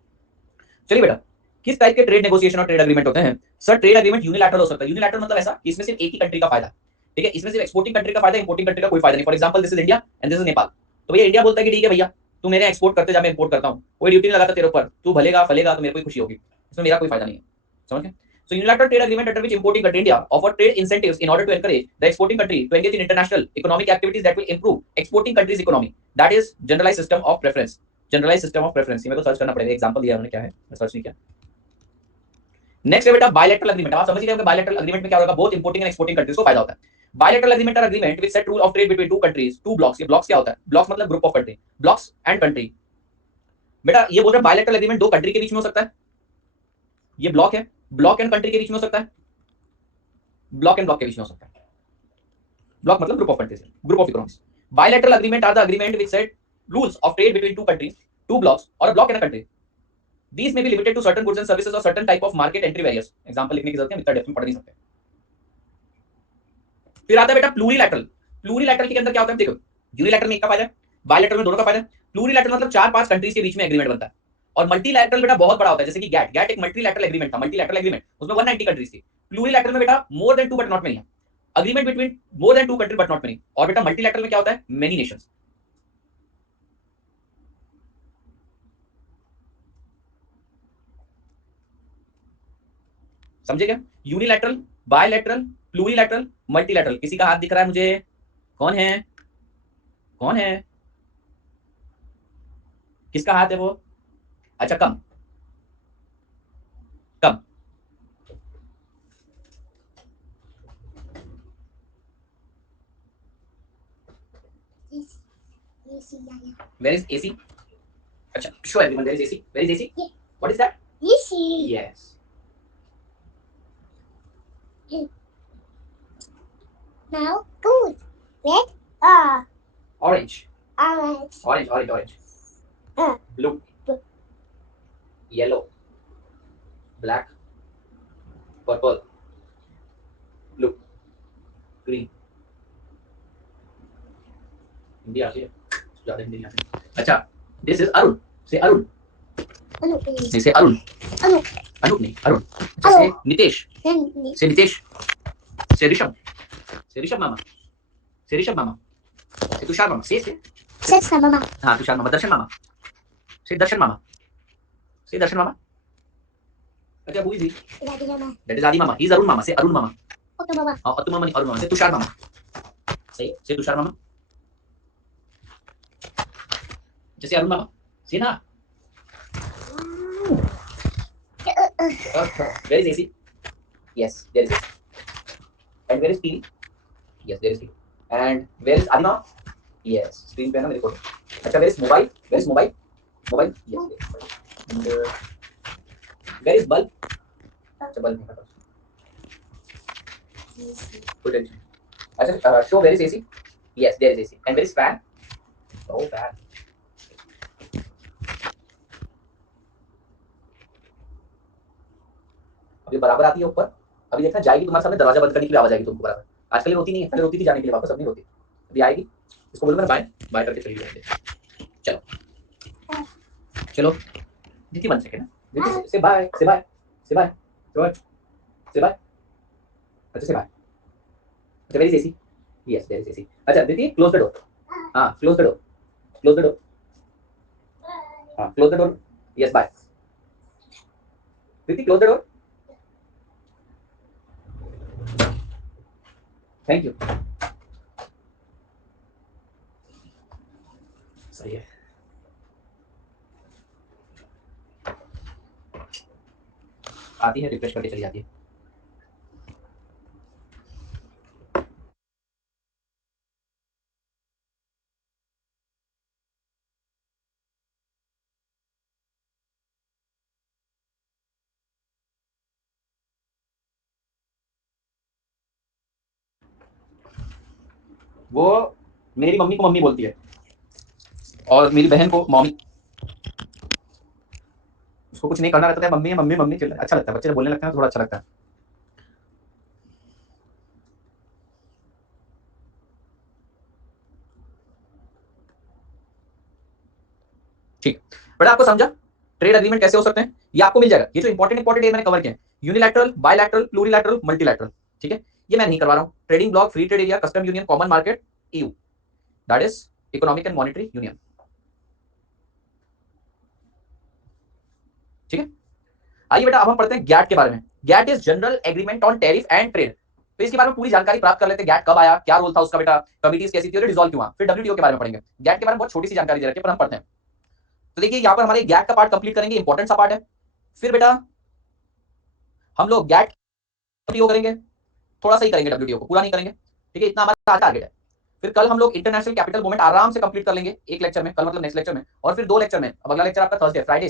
चलिए बेटा, किस टाइप के ट्रेड नेगोशिएशन और ट्रेड एग्रीमेंट होते हैं? सर ट्रेड एग्रीमेंट यूनिलैटरल हो सकता है। यूनिलैटरल मतलब ऐसा कि इसमें सिर्फ एक ही कंट्री का फायदा, ठीक है, इसमें सिर्फ एक्सपोर्टिंग कंट्री का फायदा, इंपोर्टिंग कंट्री का कोई फायदा नहीं। For example this is India and this is Nepal, तो भैया इंडिया बोलता है कि ठीक है भैया तू मेरे एक्सपोर्ट करते जा, मैं इंपोर्ट करता हूँ, कोई ड्यूटी नहीं लगाता तेरे ऊपर, तू भलेगा फलेगा तो मेरे को ही खुशी होगी, इसमें मेरा कोई फायदा नहीं है, समझ गए? So unilateral trade agreement under which importing country India offer trade incentives in order to encourage the exporting country to engage in international economic activities that will improve exporting country's economy. That is generalized system of preference. Generalized system of preference. ये मेरे को search करना पड़ेगा, example दिया उन्होंने, क्या है मैं सर्च नहीं किया। नेक्स्ट है बेटा बायलैटरल एग्रीमेंट। आप समझ ही रहे हो कि बायलैटरल एग्रीमेंट में क्या होगा, both importing and exporting countries को फायदा होता है। Bilateral agreement are agreement with set rule of trade between two countries, two blocks. ये ब्लॉक्स क्या होता है? ब्लॉक्स मतलब group of country, blocks and country. बेटा ये बोल रहे हैं बायलैटरल एग्रीमेंट दो कंट्री के बीच में हो सकता है, ये ब्लॉक है, ब्लॉक एंड कंट्री के बीच में हो सकता है, ब्लॉक एंड ब्लॉक के बीच में हो सकता है। ब्लॉक मतलब group of countries, group of economies. Bilateral agreement are the agreement with set rules of trade between two countries, two blocks और a block and a country. These may be limited to certain goods and services or certain type of market entry barriers. Example लिखने की जरूरत है, इतना depth में पढ़ नहीं सकते। फिर आता है बेटा प्लूरीलैटरल। प्लूरीलैटरल के अंदर क्या होता है? देखो यूनिलैटरल में एक का फायदा है, बायलैटरल में दोनों का फायदा है। प्लूरीलैटरल मतलब 4-5 कंट्रीज के बीच में एग्रीमेंट बनता है। और मल्टीलैटरल बेटा बहुत बड़ा होता है, जैसे कि गैट, गैट एक मल्टीलैटरल एग्रीमेंट था, मल्टीलैटरल एग्रीमेंट, उसमें 190 कंट्रीज थी। प्लूरीलैटरल में बेटा more than 2 but not many है, agreement between more than 2 country but not many. और बेटा मल्टीलैटरल में क्या होता है? Many nations. समझे क्या? Unilateral, bilateral, plurilateral, multilateral. किसी का हाथ दिख रहा है मुझे? कौन है? कौन है? किसका हाथ है वो? अच्छा कम कम। Where is AC? अच्छा, show everyone there is AC. Where is AC? Yeah. What is that? AC. Yes. Now good. Red. Orange. Orange. Orange. Orange. Orange. Blue. Blue. Yellow. Black. Purple. Blue. Green. Hindi आती है, ज्यादा हिंदी नहीं आती। अच्छा, this is Arun. से अरुण। नहीं से अरुण। अनूप। अनूप नहीं, अरुण। से नितेश। से नितेश। से ऋषभ। से ऋषभ मामा। से ऋषभ मामा। से तुषार मामा। से तुषार मामा। हाँ तुषार मामा। दर्शन मामा। से दर्शन मामा। से दर्शन मामा। अच्छा who is he? That is आदि मामा। He is अरुण मामा। से अरुण मामा। अतु मामा। हाँ अतु मामा नहीं, अरुण मामा। से तुषार मामा। से तुषार मामा। जैसे अरुण मामा। से ना। Where is AC? Yes, there is AC. And where is TV? Yes, there is TV. And where is Adima? Yes, screen पे है ना मेरे को। अच्छा, where is mobile? Where is mobile? Mobile? Yes. And where is bulb? अच्छा bulb नहीं पता। कोई टेंशन। अच्छा, show where is AC? Yes, there is AC. And where is fan? Oh, fan. अभी बराबर आती है ऊपर, अभी देखना जाएगी तुम्हारे सामने, दरवाजा बंद करने की भी आवाज आएगी तुमको बराबर। आजकल रोती नहीं है, पहले रोती थी जाने के लिए, वापस अब नहीं रोती, अभी आएगी। इसको बोलो मैंने बाय बाय करके चली जाएगी। चलो चलो दीदी 1 सेकंड, दीदी से बाय, से बाय, से बाय, से बाय, से बाय। अच्छा से बाय। अच्छा where is AC? Yes there is AC. अच्छा दीदी क्लोज द डोर। हां close the door, close the door. हां close the door. Yes bye. दीदी close the door. Thank you. सही है। आती है रिफ्रेश करके चली जाती है। वो मेरी मम्मी को मम्मी बोलती है और मेरी बहन को मम्मी। उसको कुछ नहीं करना रहता है, मम्मी मम्मी मम्मी चिल्ला, अच्छा लगता है, बच्चे जब बोलने लगते हैं थोड़ा अच्छा लगता है। ठीक, बेटा आपको समझा ट्रेड एग्रीमेंट कैसे हो सकते हैं, ये आपको मिल जाएगा। ये जो इंपॉर्टेंट ये मैंने कवर किया है, यूनिलैटरल, बायलैटरल, प्लूरिलैटरल, मल्टीलैटरल, ठीक है, ये मैं नहीं करवा रहा हूं। Trading block, free trade area, custom union, common market, EU, that is economic and monetary union, ठीक है। आइए बेटा अब हम पढ़ते हैं गैट के बारे में। GATT is general agreement on tariff and trade. तो इसके बारे में पूरी जानकारी प्राप्त कर लेते हैं। गैट कब आया, क्या रोल था उसका बेटा, कमिटीज कैसी थी और डिसॉल्व क्यों हुआ, फिर डब्ल्यूटीओ के बारे में पढ़ेंगे। गैट के बारे में बहुत छोटी सी जानकारी दे रखी है पर हम पढ़ते हैं। तो देखिए यहां पर हमारे गैट का पार्ट कंप्लीट करेंगे, इंपॉर्टेंट सा पार्ट है। फिर बेटा हम लोग गैट डब्ल्यूटीओ करेंगे, थोड़ा सा ही करेंगे, डब्ल्यूटीओ को पूरा नहीं करेंगे, ठीक है, इतना हमारा टारगेट है। फिर कल हम लोग इंटरनेशनल कैपिटल मूवमेंट आराम से कंप्लीट कर लेंगे एक लेक्चर में, कल मतलब नेक्स्ट लेक्चर में, और फिर 2 लेक्चर में। अब अगला लेक्चर आपका थर्सडे, फ्राइडे,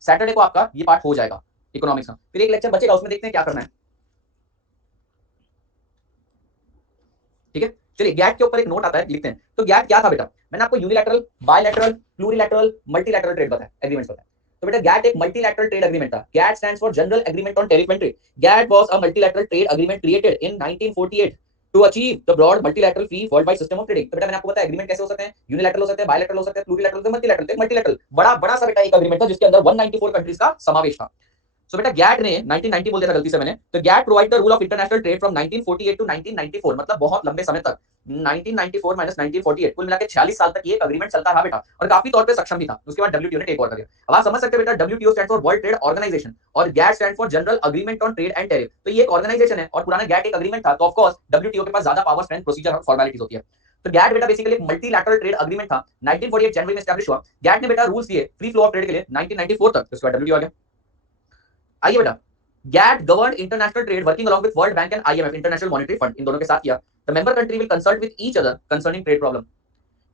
सैटरडे को आपका ये पार्ट हो जाएगा इकोनॉमिक्स का। फिर एक लेक्चर बचेगा, उसमें देखते हैं क्या करना है, ठीक है। चलिए गैट के ऊपर एक नोट आता है, लिखते हैं। तो गैट क्या था बेटा, मैंने आपको unilateral, bilateral, plurilateral, multilateral trade बताया, एग्रीमेंट्स बताया। तो बेटा गैट एक मल्टीलैटरल ट्रेड एग्रीमेंट था। GATT stands for general agreement on tariff and trade. GATT was a multilateral trade agreement created in 1948 to achieve the broad multilateral free world wide system of trading. तो बेटा मैंने आपको बताया agreement कैसे हो सकते हैं, यूनिलैटरल हो सकते हैं, बायलैटरल हो सकते हैं, प्लूरिलैटरल हो सकते हैं, मल्टीलैटरल। तो मल्टीलैटरल बड़ा बड़ा सा बेटा एक एग्रीमेंट था जिसके अंदर 194 कंट्रीज का समावेश था। सो बेटा गैट ने 1990 बोल दिया था गलती से मैंने, तो GATT provide the rule of international trade from 1948 to 1994, मतलब बहुत लंबे समय तक, 1994 माइनस 1948, कुल मिलाकर 46 साल तक ये एग्रीमेंट चलता रहा बेटा, और काफी तौर पे सक्षम भी था। उसके बाद डब्ल्यूटीओ ने टेक ओवर कर लिया। अब आप समझ सकते हैं बेटा, WTO stand for world trade organization और GATT stand for general agreement on trade and tariff. तो ये एक ऑर्गेनाइजेशन है और पुराना गैट एक एग्रीमेंट था, तो ऑफ कोर्स डब्ल्यूटीओ के पास ज्यादा पावर, स्ट्रेंथ, प्रोसीजर और फॉर्मेलिटीज होती है। तो गैट बेटा बेसिकली एक मल्टीलैटरल ट्रेड एग्रीमेंट था, 1948 जनवरी में एस्टैब्लिश हुआ। गैट ने बेटा रूल्स दिए फ्री फ्लो ऑफ ट्रेड के लिए 1994 तक, उसके बाद डब्ल्यूटीओ आ गया। आइए बेटा, GATT governed international trade working along with World Bank and IMF, International Monetary Fund, इन दोनों के साथ किया। The member country will consult with each other concerning trade problem।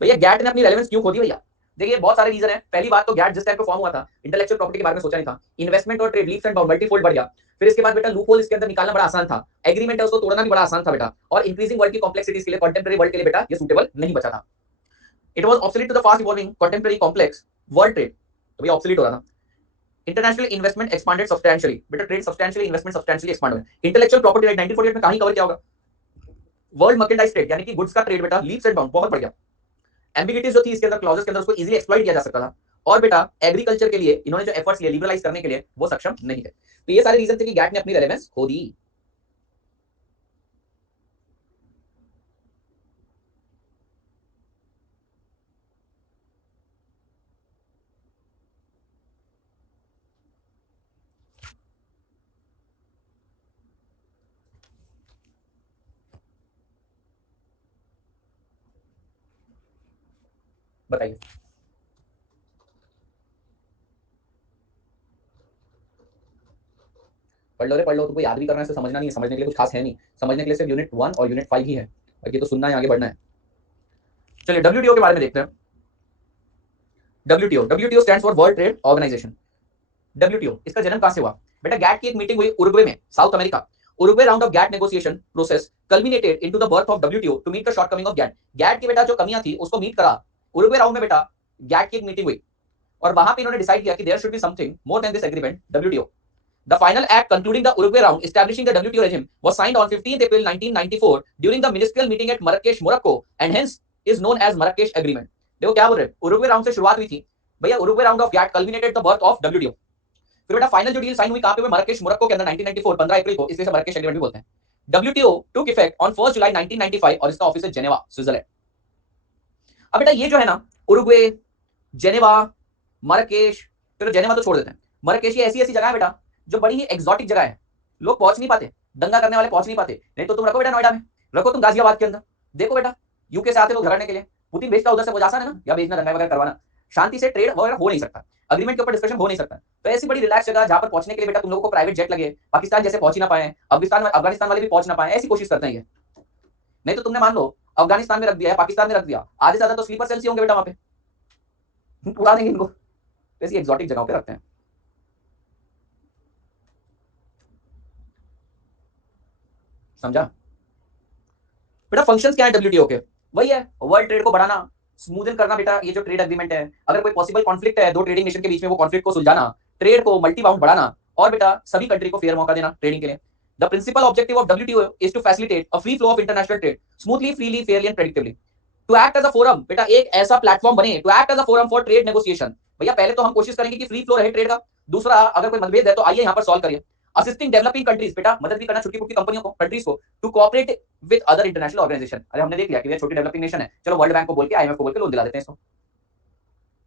भैया GATT ने अपनी रेलेवेंस क्यों खो दी भैया? देखिए बहुत सारे रीजन है। पहली बात तो GATT जिस टाइम पे फॉर्म हुआ था, इंटेलेक्चुअल प्रॉपर्टी के बारे में सोचा नहीं था, इन्वेस्टमेंट और trade leaps and bound multifold बढ़ गया। फिर इसके बाद बेटा लूप होल इसके अंदर निकालना बड़ा आसान था, एग्रीमेंट है उसको तोड़ना भी बड़ा आसान था बेटा, और इंक्रीजिंग वर्ल्ड की कॉम्प्लेक्सिटीज के लिए, कंटेम्परेरी वर्ल्ड के लिए बेटा ये सूटेबल नहीं बचा था। It was obsolete to the fast evolving contemporary complex world trade, तो भैया ऑब्सोलीट हो रहा था। इंटरनेशनल इन्वेस्टमेंट एक्सपांडेड सब्सटेंशियली, बेटा trade substantially, investment substantially expand हुआ। इंटेलेक्चुअल प्रॉपर्टी राइट 1948 में कहां कवर किया होगा, वर्ल्ड मर्केंटाइज ट्रेड यानी कि गुड्स का ट्रेड बेटा लीप्स एंड बाउंड बहुत बढ़ गया। एम्बिग्यूटीज जो थी इसके अंदर, क्लॉजेस के अंदर, उसको इजीली एक्सप्लॉइट किया जा सकता था। और बेटा एग्रीकल्चर के लिए इन्होंने जो एफर्ट्स लिए लिबरलाइज करने के लिए, वो सक्षम नहीं थे। तो ये सारे रीजन थे कि गैट ने अपनी रेलेवेंस खो दी। बताइए पढ़ लो रे पढ़ लो, तुमको याद भी करना है, समझना नहीं है, समझने के लिए कुछ खास है नहीं, समझने के लिए सिर्फ यूनिट 1 और यूनिट 5 ही है, बाकी तो सुनना है, आगे बढ़ना है। चलिए डब्ल्यूटीओ के बारे में देखते हैं। WTO stands for world trade organization. WTO इसका जन्म कहां से हुआ बेटा, गैट की एक मीटिंग हुई उरुग्वे में, South America. Uruguay round of GATT negotiation process culminated into the birth of WTO to meet the shortcoming of GATT. GATT की बेटा जो कमियां थी उसको मीट करा उरुग्वे राउंड में बेटा, गैट की एक मीटिंग हुई और वहां पे इन्होंने डिसाइड किया कि there should be something more than this agreement, WTO. The final act concluding the Uruguay round establishing the WTO regime was signed on 15th April 1994 during the ministerial meeting at Marrakesh, Morocco, and hence is known as Marrakesh Agreement। देखो क्या बोल रहे हैं, Uruguay round से शुरुआत हुई थी भैया, Uruguay round of GATT culminated the birth of WTO। फिर बेटा फाइनल जो डील साइन हुई कहां पे, मरकश मोरक्को के अंदर 1994 15 अप्रैल को, इसलिए से मरकश एग्रीमेंट भी बोलते हैं। WTO took effect on 1 जुलाई 1995 और इसका ऑफिस है जेनेवा, स्विट्जरलैंड। अब बेटा ये जो है ना उरुग्वे, जेनेवा, मरकश, चलो जेनेवा तो छोड़ देते हैं, मरकश ये ऐसी ऐसी जगह है बेटा जो बड़ी ही एक्सोटिक जगह है, लोग पहुंच नहीं पाते, दंगा करने वाले पहुंच नहीं पाते। नहीं तो तुम रखो बेटा नोएडा में, रखो तुम गाजियाबाद के अंदर, देखो बेटा यूके से आते लोग झगड़ने के लिए, पुतिन भेजता उधर से, वो आसान है ना, या भेजना दंगा वगैरह करवाना, शांति से ट्रेड वगैरह हो नहीं सकता, एग्रीमेंट के ऊपर डिस्कशन हो नहीं सकता। तो ऐसी बड़ी रिलैक्स जगह जहां पर पहुंचने के लिए बेटा तुम लोगों को प्राइवेट जेट लगे, पाकिस्तान जैसे पहुंच ही ना पाए, अफगानिस्तान वाले भी पहुंच ना पाए, ऐसी कोशिश करते हैं ये। नहीं तो तुमने मान लो अफगानिस्तान में रख दिया है, पाकिस्तान में रख दिया, आधे से ज्यादा तो स्लीपर सेल्स ही होंगे बेटा वहां पे, उड़ा देंगे इनको, ऐसी एक्सोटिक जगहों पे रखते हैं। समझा बेटा, फंक्शंस क्या है डब्ल्यूटीओ के, वही है वर्ल्ड ट्रेड को बढ़ाना, स्मूथन करना बेटा, ये जो ट्रेड एग्रीमेंट है, अगर कोई पॉसिबल कॉन्फ्लिक्ट है दो ट्रेडिंग नेशन के बीच में, वो कॉन्फ्लिक्ट को सुलझाना, ट्रेड को मल्टी बाउंड बढ़ाना, और बेटा सभी कंट्री को फेयर मौका देना ट्रेडिंग के लिए। The principal objective of WTO is to facilitate a free flow of international trade smoothly, freely, fairly and predictably. To act as a forum बेटा, एक ऐसा प्लेटफॉर्म बने to act as a forum for trade negotiation, भैया पहले तो हम कोशिश करेंगे कि फ्री फ्लो रहे ट्रेड का, दूसरा अगर कोई मतभेद है तो आइए यहाँ पर सॉल्व करिए। असिस्टिंग डेवलपिंग कंट्रीज, बेटा मदद भी करना छोटी मोटी कंपनियों को, कंट्रीज को, to cooperate with other international organization. अरे हमने देख लिया कि ये छोटी डेवलपिंग नेशन है, चलो वर्ल्ड बैंक को बोल के, IMF को बोल के लोन दिला देते हैं इसको।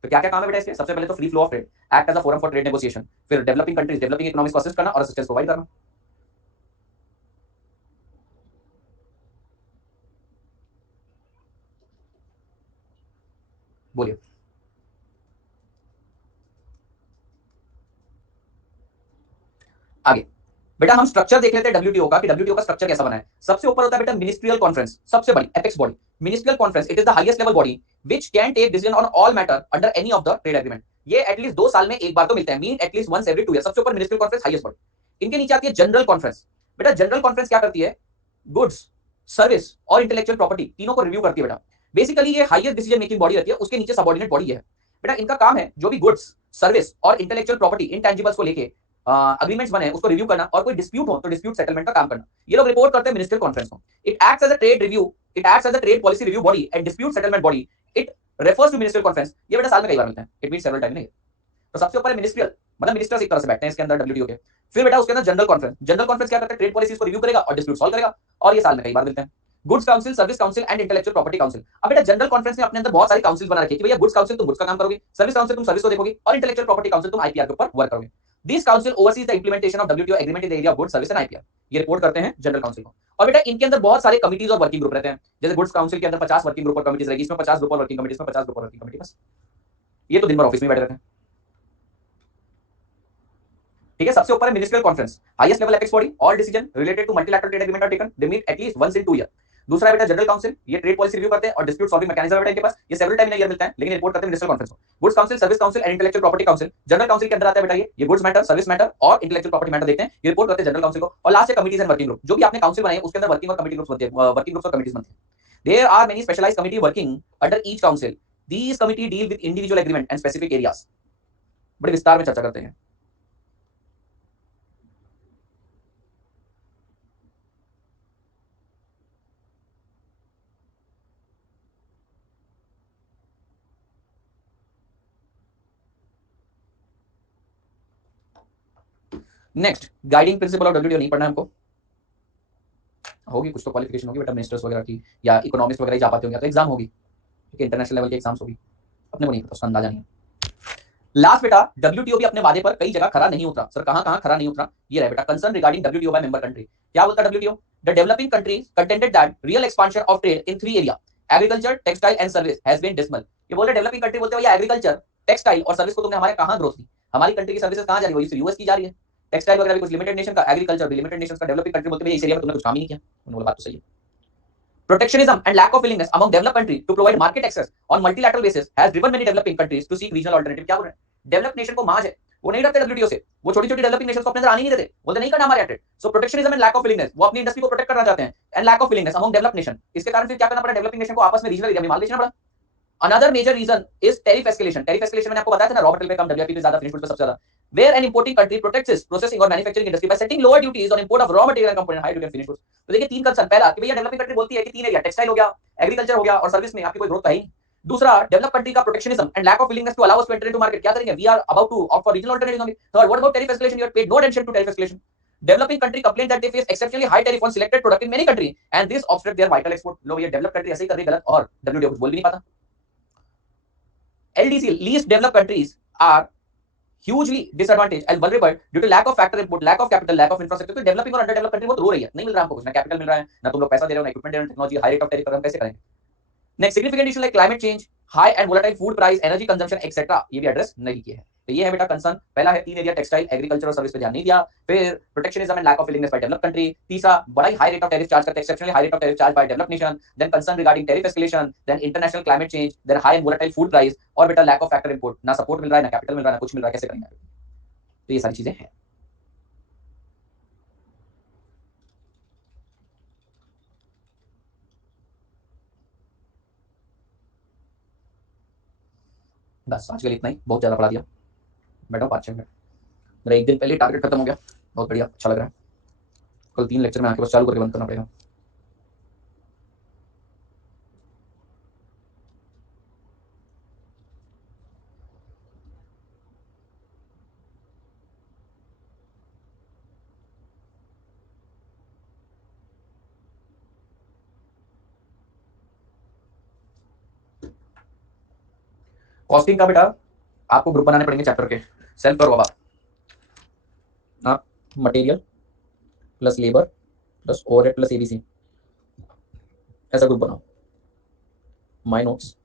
तो क्या क्या काम है बेटा इसके? सबसे पहले तो free flow of trade, act as a forum for trade negotiation, फिर डेवलपिंग कंट्रीज डेवलपिंग इकोनॉमिक्स को असिस्ट करना और असिस्टेंस प्रोवाइड करना। बोलिए आगे। बेटा हम स्ट्रक्चर देख लेते हैं डब्ल्यूटीओ का, कि डब्ल्यूटीओ का स्ट्रक्चर कैसा बना है। सबसे ऊपर होता है बेटा मिनिस्ट्रियल कॉन्फ्रेंस, सबसे बड़ी apex body. Ministerial conference, it is the highest level body which can take decision on all matter under any of the trade agreement. ये एटलीस्ट 2 साल में एक बार तो मिलता है, mean at least once every 2 year. सबसे ऊपर मिनिस्ट्रियल कॉन्फ्रेंस, हाईएस्ट बॉडी। इनके नीचे आती है जनरल कॉन्फ्रेंस। बेटा जनरल कॉन्फ्रेंस क्या करती है? गुड्स, सर्विस और इंटेलेक्चुअल प्रॉपर्टी तीनों को रिव्यू करती है बेटा। बेसिकली ये हाईएस्ट डिसीजन मेकिंग बॉडी रहती है, उसके नीचे सबऑर्डिनेट बॉडी है बेटा। इनका काम है जो भी गुड्स, सर्विस और इंटेलेक्चुअल प्रॉपर्टी, इंटेंजिबल्स को लेके अग्रीमेंट्स बने उसको रिव्यू करना, और कोई डिस्प्यूट हो तो डिस्प्यूट सेटलमेंट का काम करना। ये लोग रिपोर्ट करते हैं मिनिस्ट्रियल कॉन्फ्रेंस को। It acts as a trade review, it acts as a trade policy review body and dispute settlement body. It refers to ministerial conference. ये बेटा साल में कई बार मिलता है, इट मींस सेवरल टाइम नहीं। तो सबसे ऊपर मिनिस्ट्रियल, मतलब मिनिस्टर्स एक तरह से बैठते हैं इसके अंदर डब्ल्यूटीओ के। फिर बेटा उसके अंदर जनरल कॉन्फ्रेंस। जनरल कॉन्फ्रेंस क्या करता है? ट्रेड पॉलिसीज को रिव्यू करेगा और डिस्प्यूट सॉल्व करेगा, और ये साल में कई बार मिलते हैं। Goods council, service council and intellectual property council. अब बेटा जनरल कॉन्फ्रेंस ने अपने अंदर बहुत सारी काउंसिल बना रखी है कि भैया गुड्स काउंसिल तुम गुड्स का काम करोगे, सर्विस काउंसिल तुम सर्विस को देखोगे, और इंटेलेक्चुअल प्रॉपर्टी काउंसिल तुम आईपीआर के ऊपर वर्क करोगे। This council overseas the implementation of WTO agreement in the area of goods, service and IPR. ये रिपोर्ट करते हैं जनरल काउंसिल को। और बेटा इनके अंदर बहुत सारे कमिटीज और वर्किंग ग्रुप रहते हैं। जैसे गुड्स काउंसिल के अंदर 50 वर्किंग ग्रुप और कमिटीज रहेगी, इसमें 50 ग्रुप और वर्किंग कमिटीज में 50 ग्रुप और वर्किंग कमिटी। बस ये तो दिन भर ऑफिस में बैठे रहते हैं। ठीक है, सबसे ऊपर है ministerial conference, highest level apex body. All decision related to multilateral trade agreement are taken, they meet at least once in 2 year. दूसरा है बेटा जनरल काउंसिल, ये ट्रेड पॉलिसी रिव्यू करते हैं और डिस्प्यूट सॉल्विंग मैकेनिज्म है बेटा इनके पास। ये सेवरल टाइम इन ईयर मिलता है, लेकिन रिपोर्ट करते हैं मिनिस्ट्रियल कॉन्फ्रेंस को। Goods council, service council and intellectual property council. General council के अंदर आता है बेटा ये गुड्स मैटर, सर्विस मैटर और इंटेलेक्चुअल प्रॉपर्टी मैटर देखते हैं, ये रिपोर्ट करते हैं जनरल काउंसिल को। और लास्ट है कमिटीज एंड वर्किंग ग्रुप। जो भी आपने काउंसिल बनाई है उसके अंदर वर्किंग और कमिटी ग्रुप्स बनते हैं, वर्किंग ग्रुप्स और कमिटीज बनते हैं। There are many specialized committee working under each council. These committee deal with individual agreement and specific areas. बड़े विस्तार में चर्चा करते हैं। Next, guiding principle of WTO नहीं पढ़ना है हमको। होगी कुछ तो क्वालिफिकेशन होगी बेटा मिनिस्टर्स वगैरह की, या इकोनॉमिस्ट वगैरह ही जा पाते होंगे, तो एग्जाम होगी। ठीक है, इंटरनेशनल लेवल की एग्जाम्स होगी, अपने को नहीं पता, उसका अंदाजा नहीं है। लास्ट बेटा डब्ल्यूटीओ भी अपने वादे पर कई जगह खरा नहीं उतरा। सर कहां कहां खरा नहीं उतरा? ये रहा बेटा, concern regarding WTO by member country. क्या बोलता है WTO? The developing countries contended that real expansion of trade in 3 area, agriculture, textile and service has been dismal. ये बोलते डेवलपिंग कंट्री बोलते हैं भैया एग्रीकल्चर, टेक्सटाइल और सर्विस को तुमने हमारे कहां ग्रोथ दी? हमारी कंट्री की सर्विसेज कहां जा रही है? वही यूएस की जा रही है। टेक्सटाइल वगैरह भी कुछ लिमिटेड नेशन का, एग्रीकल्चर भी लिमिटेड नेशंस का। डेवलपिंग कंट्री बोलते हैं इस एरिया में तुमने कुछ काम ही नहीं किया। उन्होंने बोला बात तो सही है। Protectionism and lack of willingness among developed countries to provide market access on multilateral basis has driven many developing countries to seek regional alternative। क्या बोल रहे हैं? डेवलप्ड नेशन को माज है, वो नहीं डरते डब्ल्यूटीओ से, वो छोटी छोटी डेवलपिंग नेशंस को अपने अंदर आने नहीं देते, बोलते नहीं करना हमारे trade. So protectionism and lack of willingness, वो अपनी इंडस्ट्री को प्रोटेक्ट करना चाहते हैं, and lack of willingness among developed nation. इसके कारण फिर क्या करना पड़ा? डेवलपिंग नेशन को आपस में रीजनल एरिया में माल बेचना पड़ा। Another major reason is tariff escalation. Tariff escalation मैंने आपको बताया था ना, रॉ मटेरियल पे कम, डब्ल्यूआईपी पे ज्यादा, फिनिश गुड पे सबसे ज्यादा। Where an importing country protects its processing or manufacturing industry by setting lower duties on import of raw material and component, higher duty on finished goods। तो देखिए तीन concern, पहला कि भैया डेवलपिंग कंट्री बोलती है कि 3 एरिया, टेक्सटाइल हो गया, एग्रीकल्चर हो गया और सर्विस में आपकी कोई ग्रोथ है ही। दूसरा, डेवलप कंट्री का protectionism and lack of willingness to allow us to enter into market. क्या करेंगे? We are about to opt for regional alternatives only. Third, what about tariff escalation? You have paid no attention to tariff escalation. Developing country complain that they face exceptionally high tariff on selected product in many country and this obstruct their vital export. लो ये develop country ऐसे ही कर रही है गलत, और WTO कुछ बोल भी नहीं पाता। LDC, least developed countries are hugely disadvantaged and vulnerable due to lack of factor input, lack of capital, lack of infrastructure। तो डेवलपिंग और अंडर डेवलप्ड कंट्री बहुत रो रही है, नहीं मिल रहा हमको कुछ, ना कैपिटल मिल रहा है, ना तुम लोग पैसा दे रहे हो, ना इक्विपमेंट दे रहे हो, technology, high rate of tariff, हम कैसे करेंगे? Next, significant issue like climate change, high and volatile food price, energy consumption etcetera, ये भी एड्रेस नहीं किए हैं। तो ये है बेटा कंसर्न। पहला है 3 एरिया, टेक्सटाइल, एग्रीकल्चर और सर्विस पे ध्यान नहीं दिया। फिर protectionism and lack of willingness by developed country. तीसरा, बड़ा ही high rate of tariff charge करते हैं, exceptionally high rate of tariff charge by developed nation. Then concern regarding tariff escalation, then international climate change, then high and volatile food price, और बेटा lack of factor input, ना support मिल रहा है, ना capital मिल रहा है, ना कुछ मिल रहा है, कैसे करेंगे? तो ये सारी चीजें हैं। बस आज के लिए इतना ही, बहुत ज्यादा पढ़ा दिया। बैठो 5-6 मिनट, मेरा एक दिन पहले टारगेट खत्म हो गया, बहुत बढ़िया, अच्छा लग रहा है। कल 3 लेक्चर में आके बस चालू करके बंद करना पड़ेगा। कॉस्टिंग का बेटा आपको ग्रुप बनाने पड़ेंगे चैप्टर के, सेल्फ करो अब आप material plus labour plus overhead plus ABC, ऐसा ग्रुप बनाओ, माय नोट्स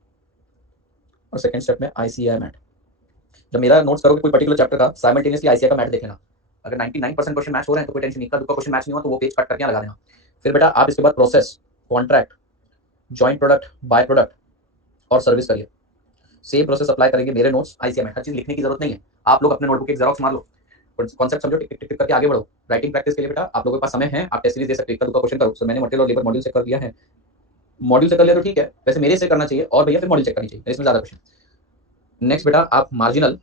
और सेकंड स्टेप में आईसीआई मैट। जब मेरा नोट्स करोगे कोई पर्टिकुलर चैप्टर का, साइमल्टेनियसली आईसीआई का मैट देख लेना। अगर 99% क्वेश्चन मैच हो रहे हैं तो कोई टेंशन नहीं, का क्वेश्चन मैच नहीं हुआ तो वो पेज कट करके लगा देना। फिर बेटा आप इसके बाद process, contract, joint product, by product और सर्विस करिए। सेम प्रोसेस अप्लाई करेंगे मेरे नोट्स आईसीआई मैट। हर चीज लिखने की जरूरत नहीं है, आप लोग अपने नोटबुक एक जेरॉक्स मार लो, कॉन्सेप्ट समझो, टिक टिक टिक करके आगे बढ़ो। राइटिंग प्रैक्टिस के लिए बेटा आप लोगों के पास समय है, आप टेस्ट सीरीज दे सकते हो, एक का क्वेश्चन करो। सो मैंने मटेरियल और लेबर मॉड्यूल से कर दिया है, मॉड्यूल से कर लिया तो ठीक है, वैसे मेरे से करना चाहिए और भैया फिर मॉड्यूल चेक करनी चाहिए, इसमें ज्यादा क्वेश्चन। नेक्स्ट बेटा आप मार्जिनल,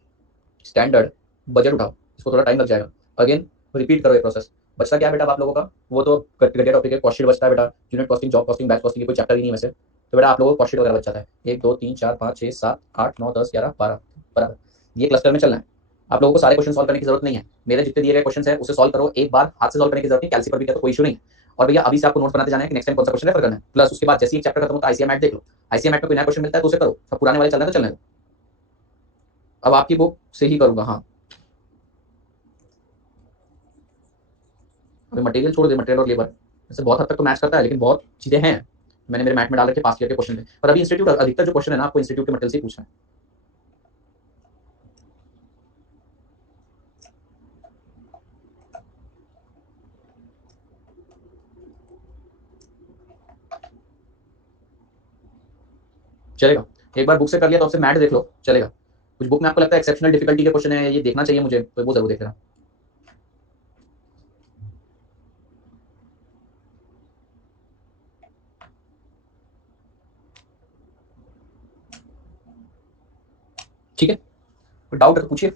स्टैंडर्ड, बजट उठाओ, इसको थोड़ा टाइम लग जाएगा। अगेन रिपीट करो ये प्रोसेस। बचता क्या बेटा आप लोगों का, वो तो घटिया टॉपिक है, कॉस्ट शीट बचता है बेटा, unit costing, job costing, batch costing, कोई चैप्टर ही नहीं है वैसे। तो बेटा आप लोगों को कॉस्ट शीट वगैरह बच जाता है, 1 2 3 4 5 6 7 8 9 10 11 12 बराबर, ये क्लस्टर में चलना है। आप लोगों को सारे क्वेश्चन सॉल्व करने की जरूरत नहीं है, मेरे जितने दिए गए क्वेश्चन है उसे सॉल्व करो, एक बार हाथ से सॉल्व करने की जरूरत नहीं, कैलसी पर भी क्या तो कोई इशू नहीं। और भैया अभी से आपको नोट्स बनाते जाना है कि नेक्स्ट टाइम कौन सा क्वेश्चन रेफर करना है, प्लस उसके बाद जैसे ही चैप्टर खत्म होता है आईसीआई मैट देख लो, आईसीआई मैट में कोई नया क्वेश्चन मिलता है तो उसे करो, सब पुराने वाले चलना है तो चलने दो। अब आपकी बुक से ही करूंगा। हाँ अभी मटेरियल छोड़ दे, मटेरियल और लेबर वैसे बहुत हद तक तो मैच करता है, लेकिन बहुत चीजें हैं मैंने मेरे मैट में डाल रखे पास ईयर के क्वेश्चन थे। पर अभी इंस्टीट्यूट अधिकतर जो क्वेश्चन है ना आपको इंस्टीट्यूट के मटेरियल से ही पूछना है। चलेगा, एक बार बुक से कर लिया तो आपसे मैट देख लो, चलेगा। कुछ बुक में आपको लगता है एक्सेप्शनल डिफिकल्टी के क्वेश्चन है, ये देखना चाहिए मुझे, तो वो जरूर देख लेना। ठीक है, कोई डाउट है तो पूछिए।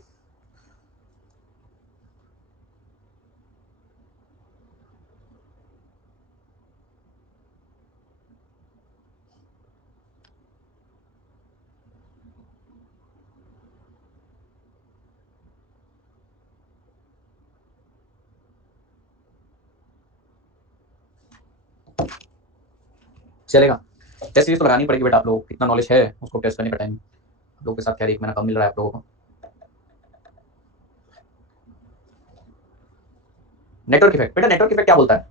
चलेगा, टेस्ट सीरीज तो लगानी पड़ेगी बेटा, आप लोग कितना नॉलेज है उसको टेस्ट करने का टाइम आप लोगों के साथ खैर 1 महीना कम मिल रहा है आप लोगों को। नेटवर्क इफेक्ट, बेटा नेटवर्क इफेक्ट क्या बोलता है,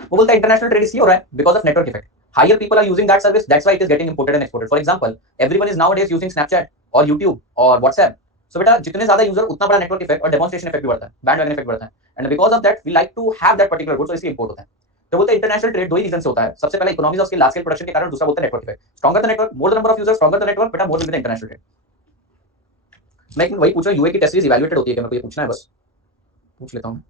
वो बोलता है इंटरनेशनल ट्रेड इसलिए हो रहा है because of network effect, higher people are using that service, that's why it is getting imported and exported. For example everyone is nowadays using Snapchat और यूट्यूब और व्हाट्सएप। सो बेटा जितने ज्यादा यूजर उतना बड़ा नेटवर्क इफेक्ट और demonstration effect भी बढ़ता है, बैंडवैगन इफेक्ट बढ़ता है, and because of that we like to have that particular good, so इसलिए इंपोर्ट होता है। तो बोलते हैं इंटरनेशनल ट्रेड दो ही रीजन से होता है, सबसे पहला economies of scale, large scale production के कारण, दूसरा बोलते हैं network effect, stronger the network, more the number of users, stronger the network, बेटा more will be the international trade. मैं वही पूछ रहा हूं यूए की टेस्ट सीरीज इवैल्यूएटेड होती है क्या, मेरे को ये पूछना है, बस पूछ लेता हूं।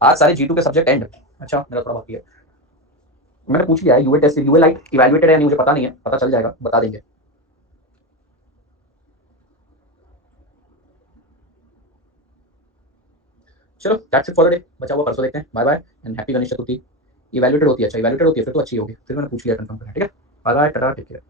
आज सारे G2 के सब्जेक्ट एंड, अच्छा मेरा थोड़ा बाकी है, मैंने पूछ लिया है UA test UA light evaluated है नहीं मुझे पता नहीं है, पता चल जाएगा बता देंगे। चलो that's it for the day, बचा हुआ परसों देखते हैं, bye bye and happy Ganesh Chaturthi. Evaluated होती है, अच्छा इवैल्यूएटेड होती है फिर तो अच्छी होगी, फिर मैंने पूछ लिया कंफर्म करना, ठीक है, bye bye tata take care.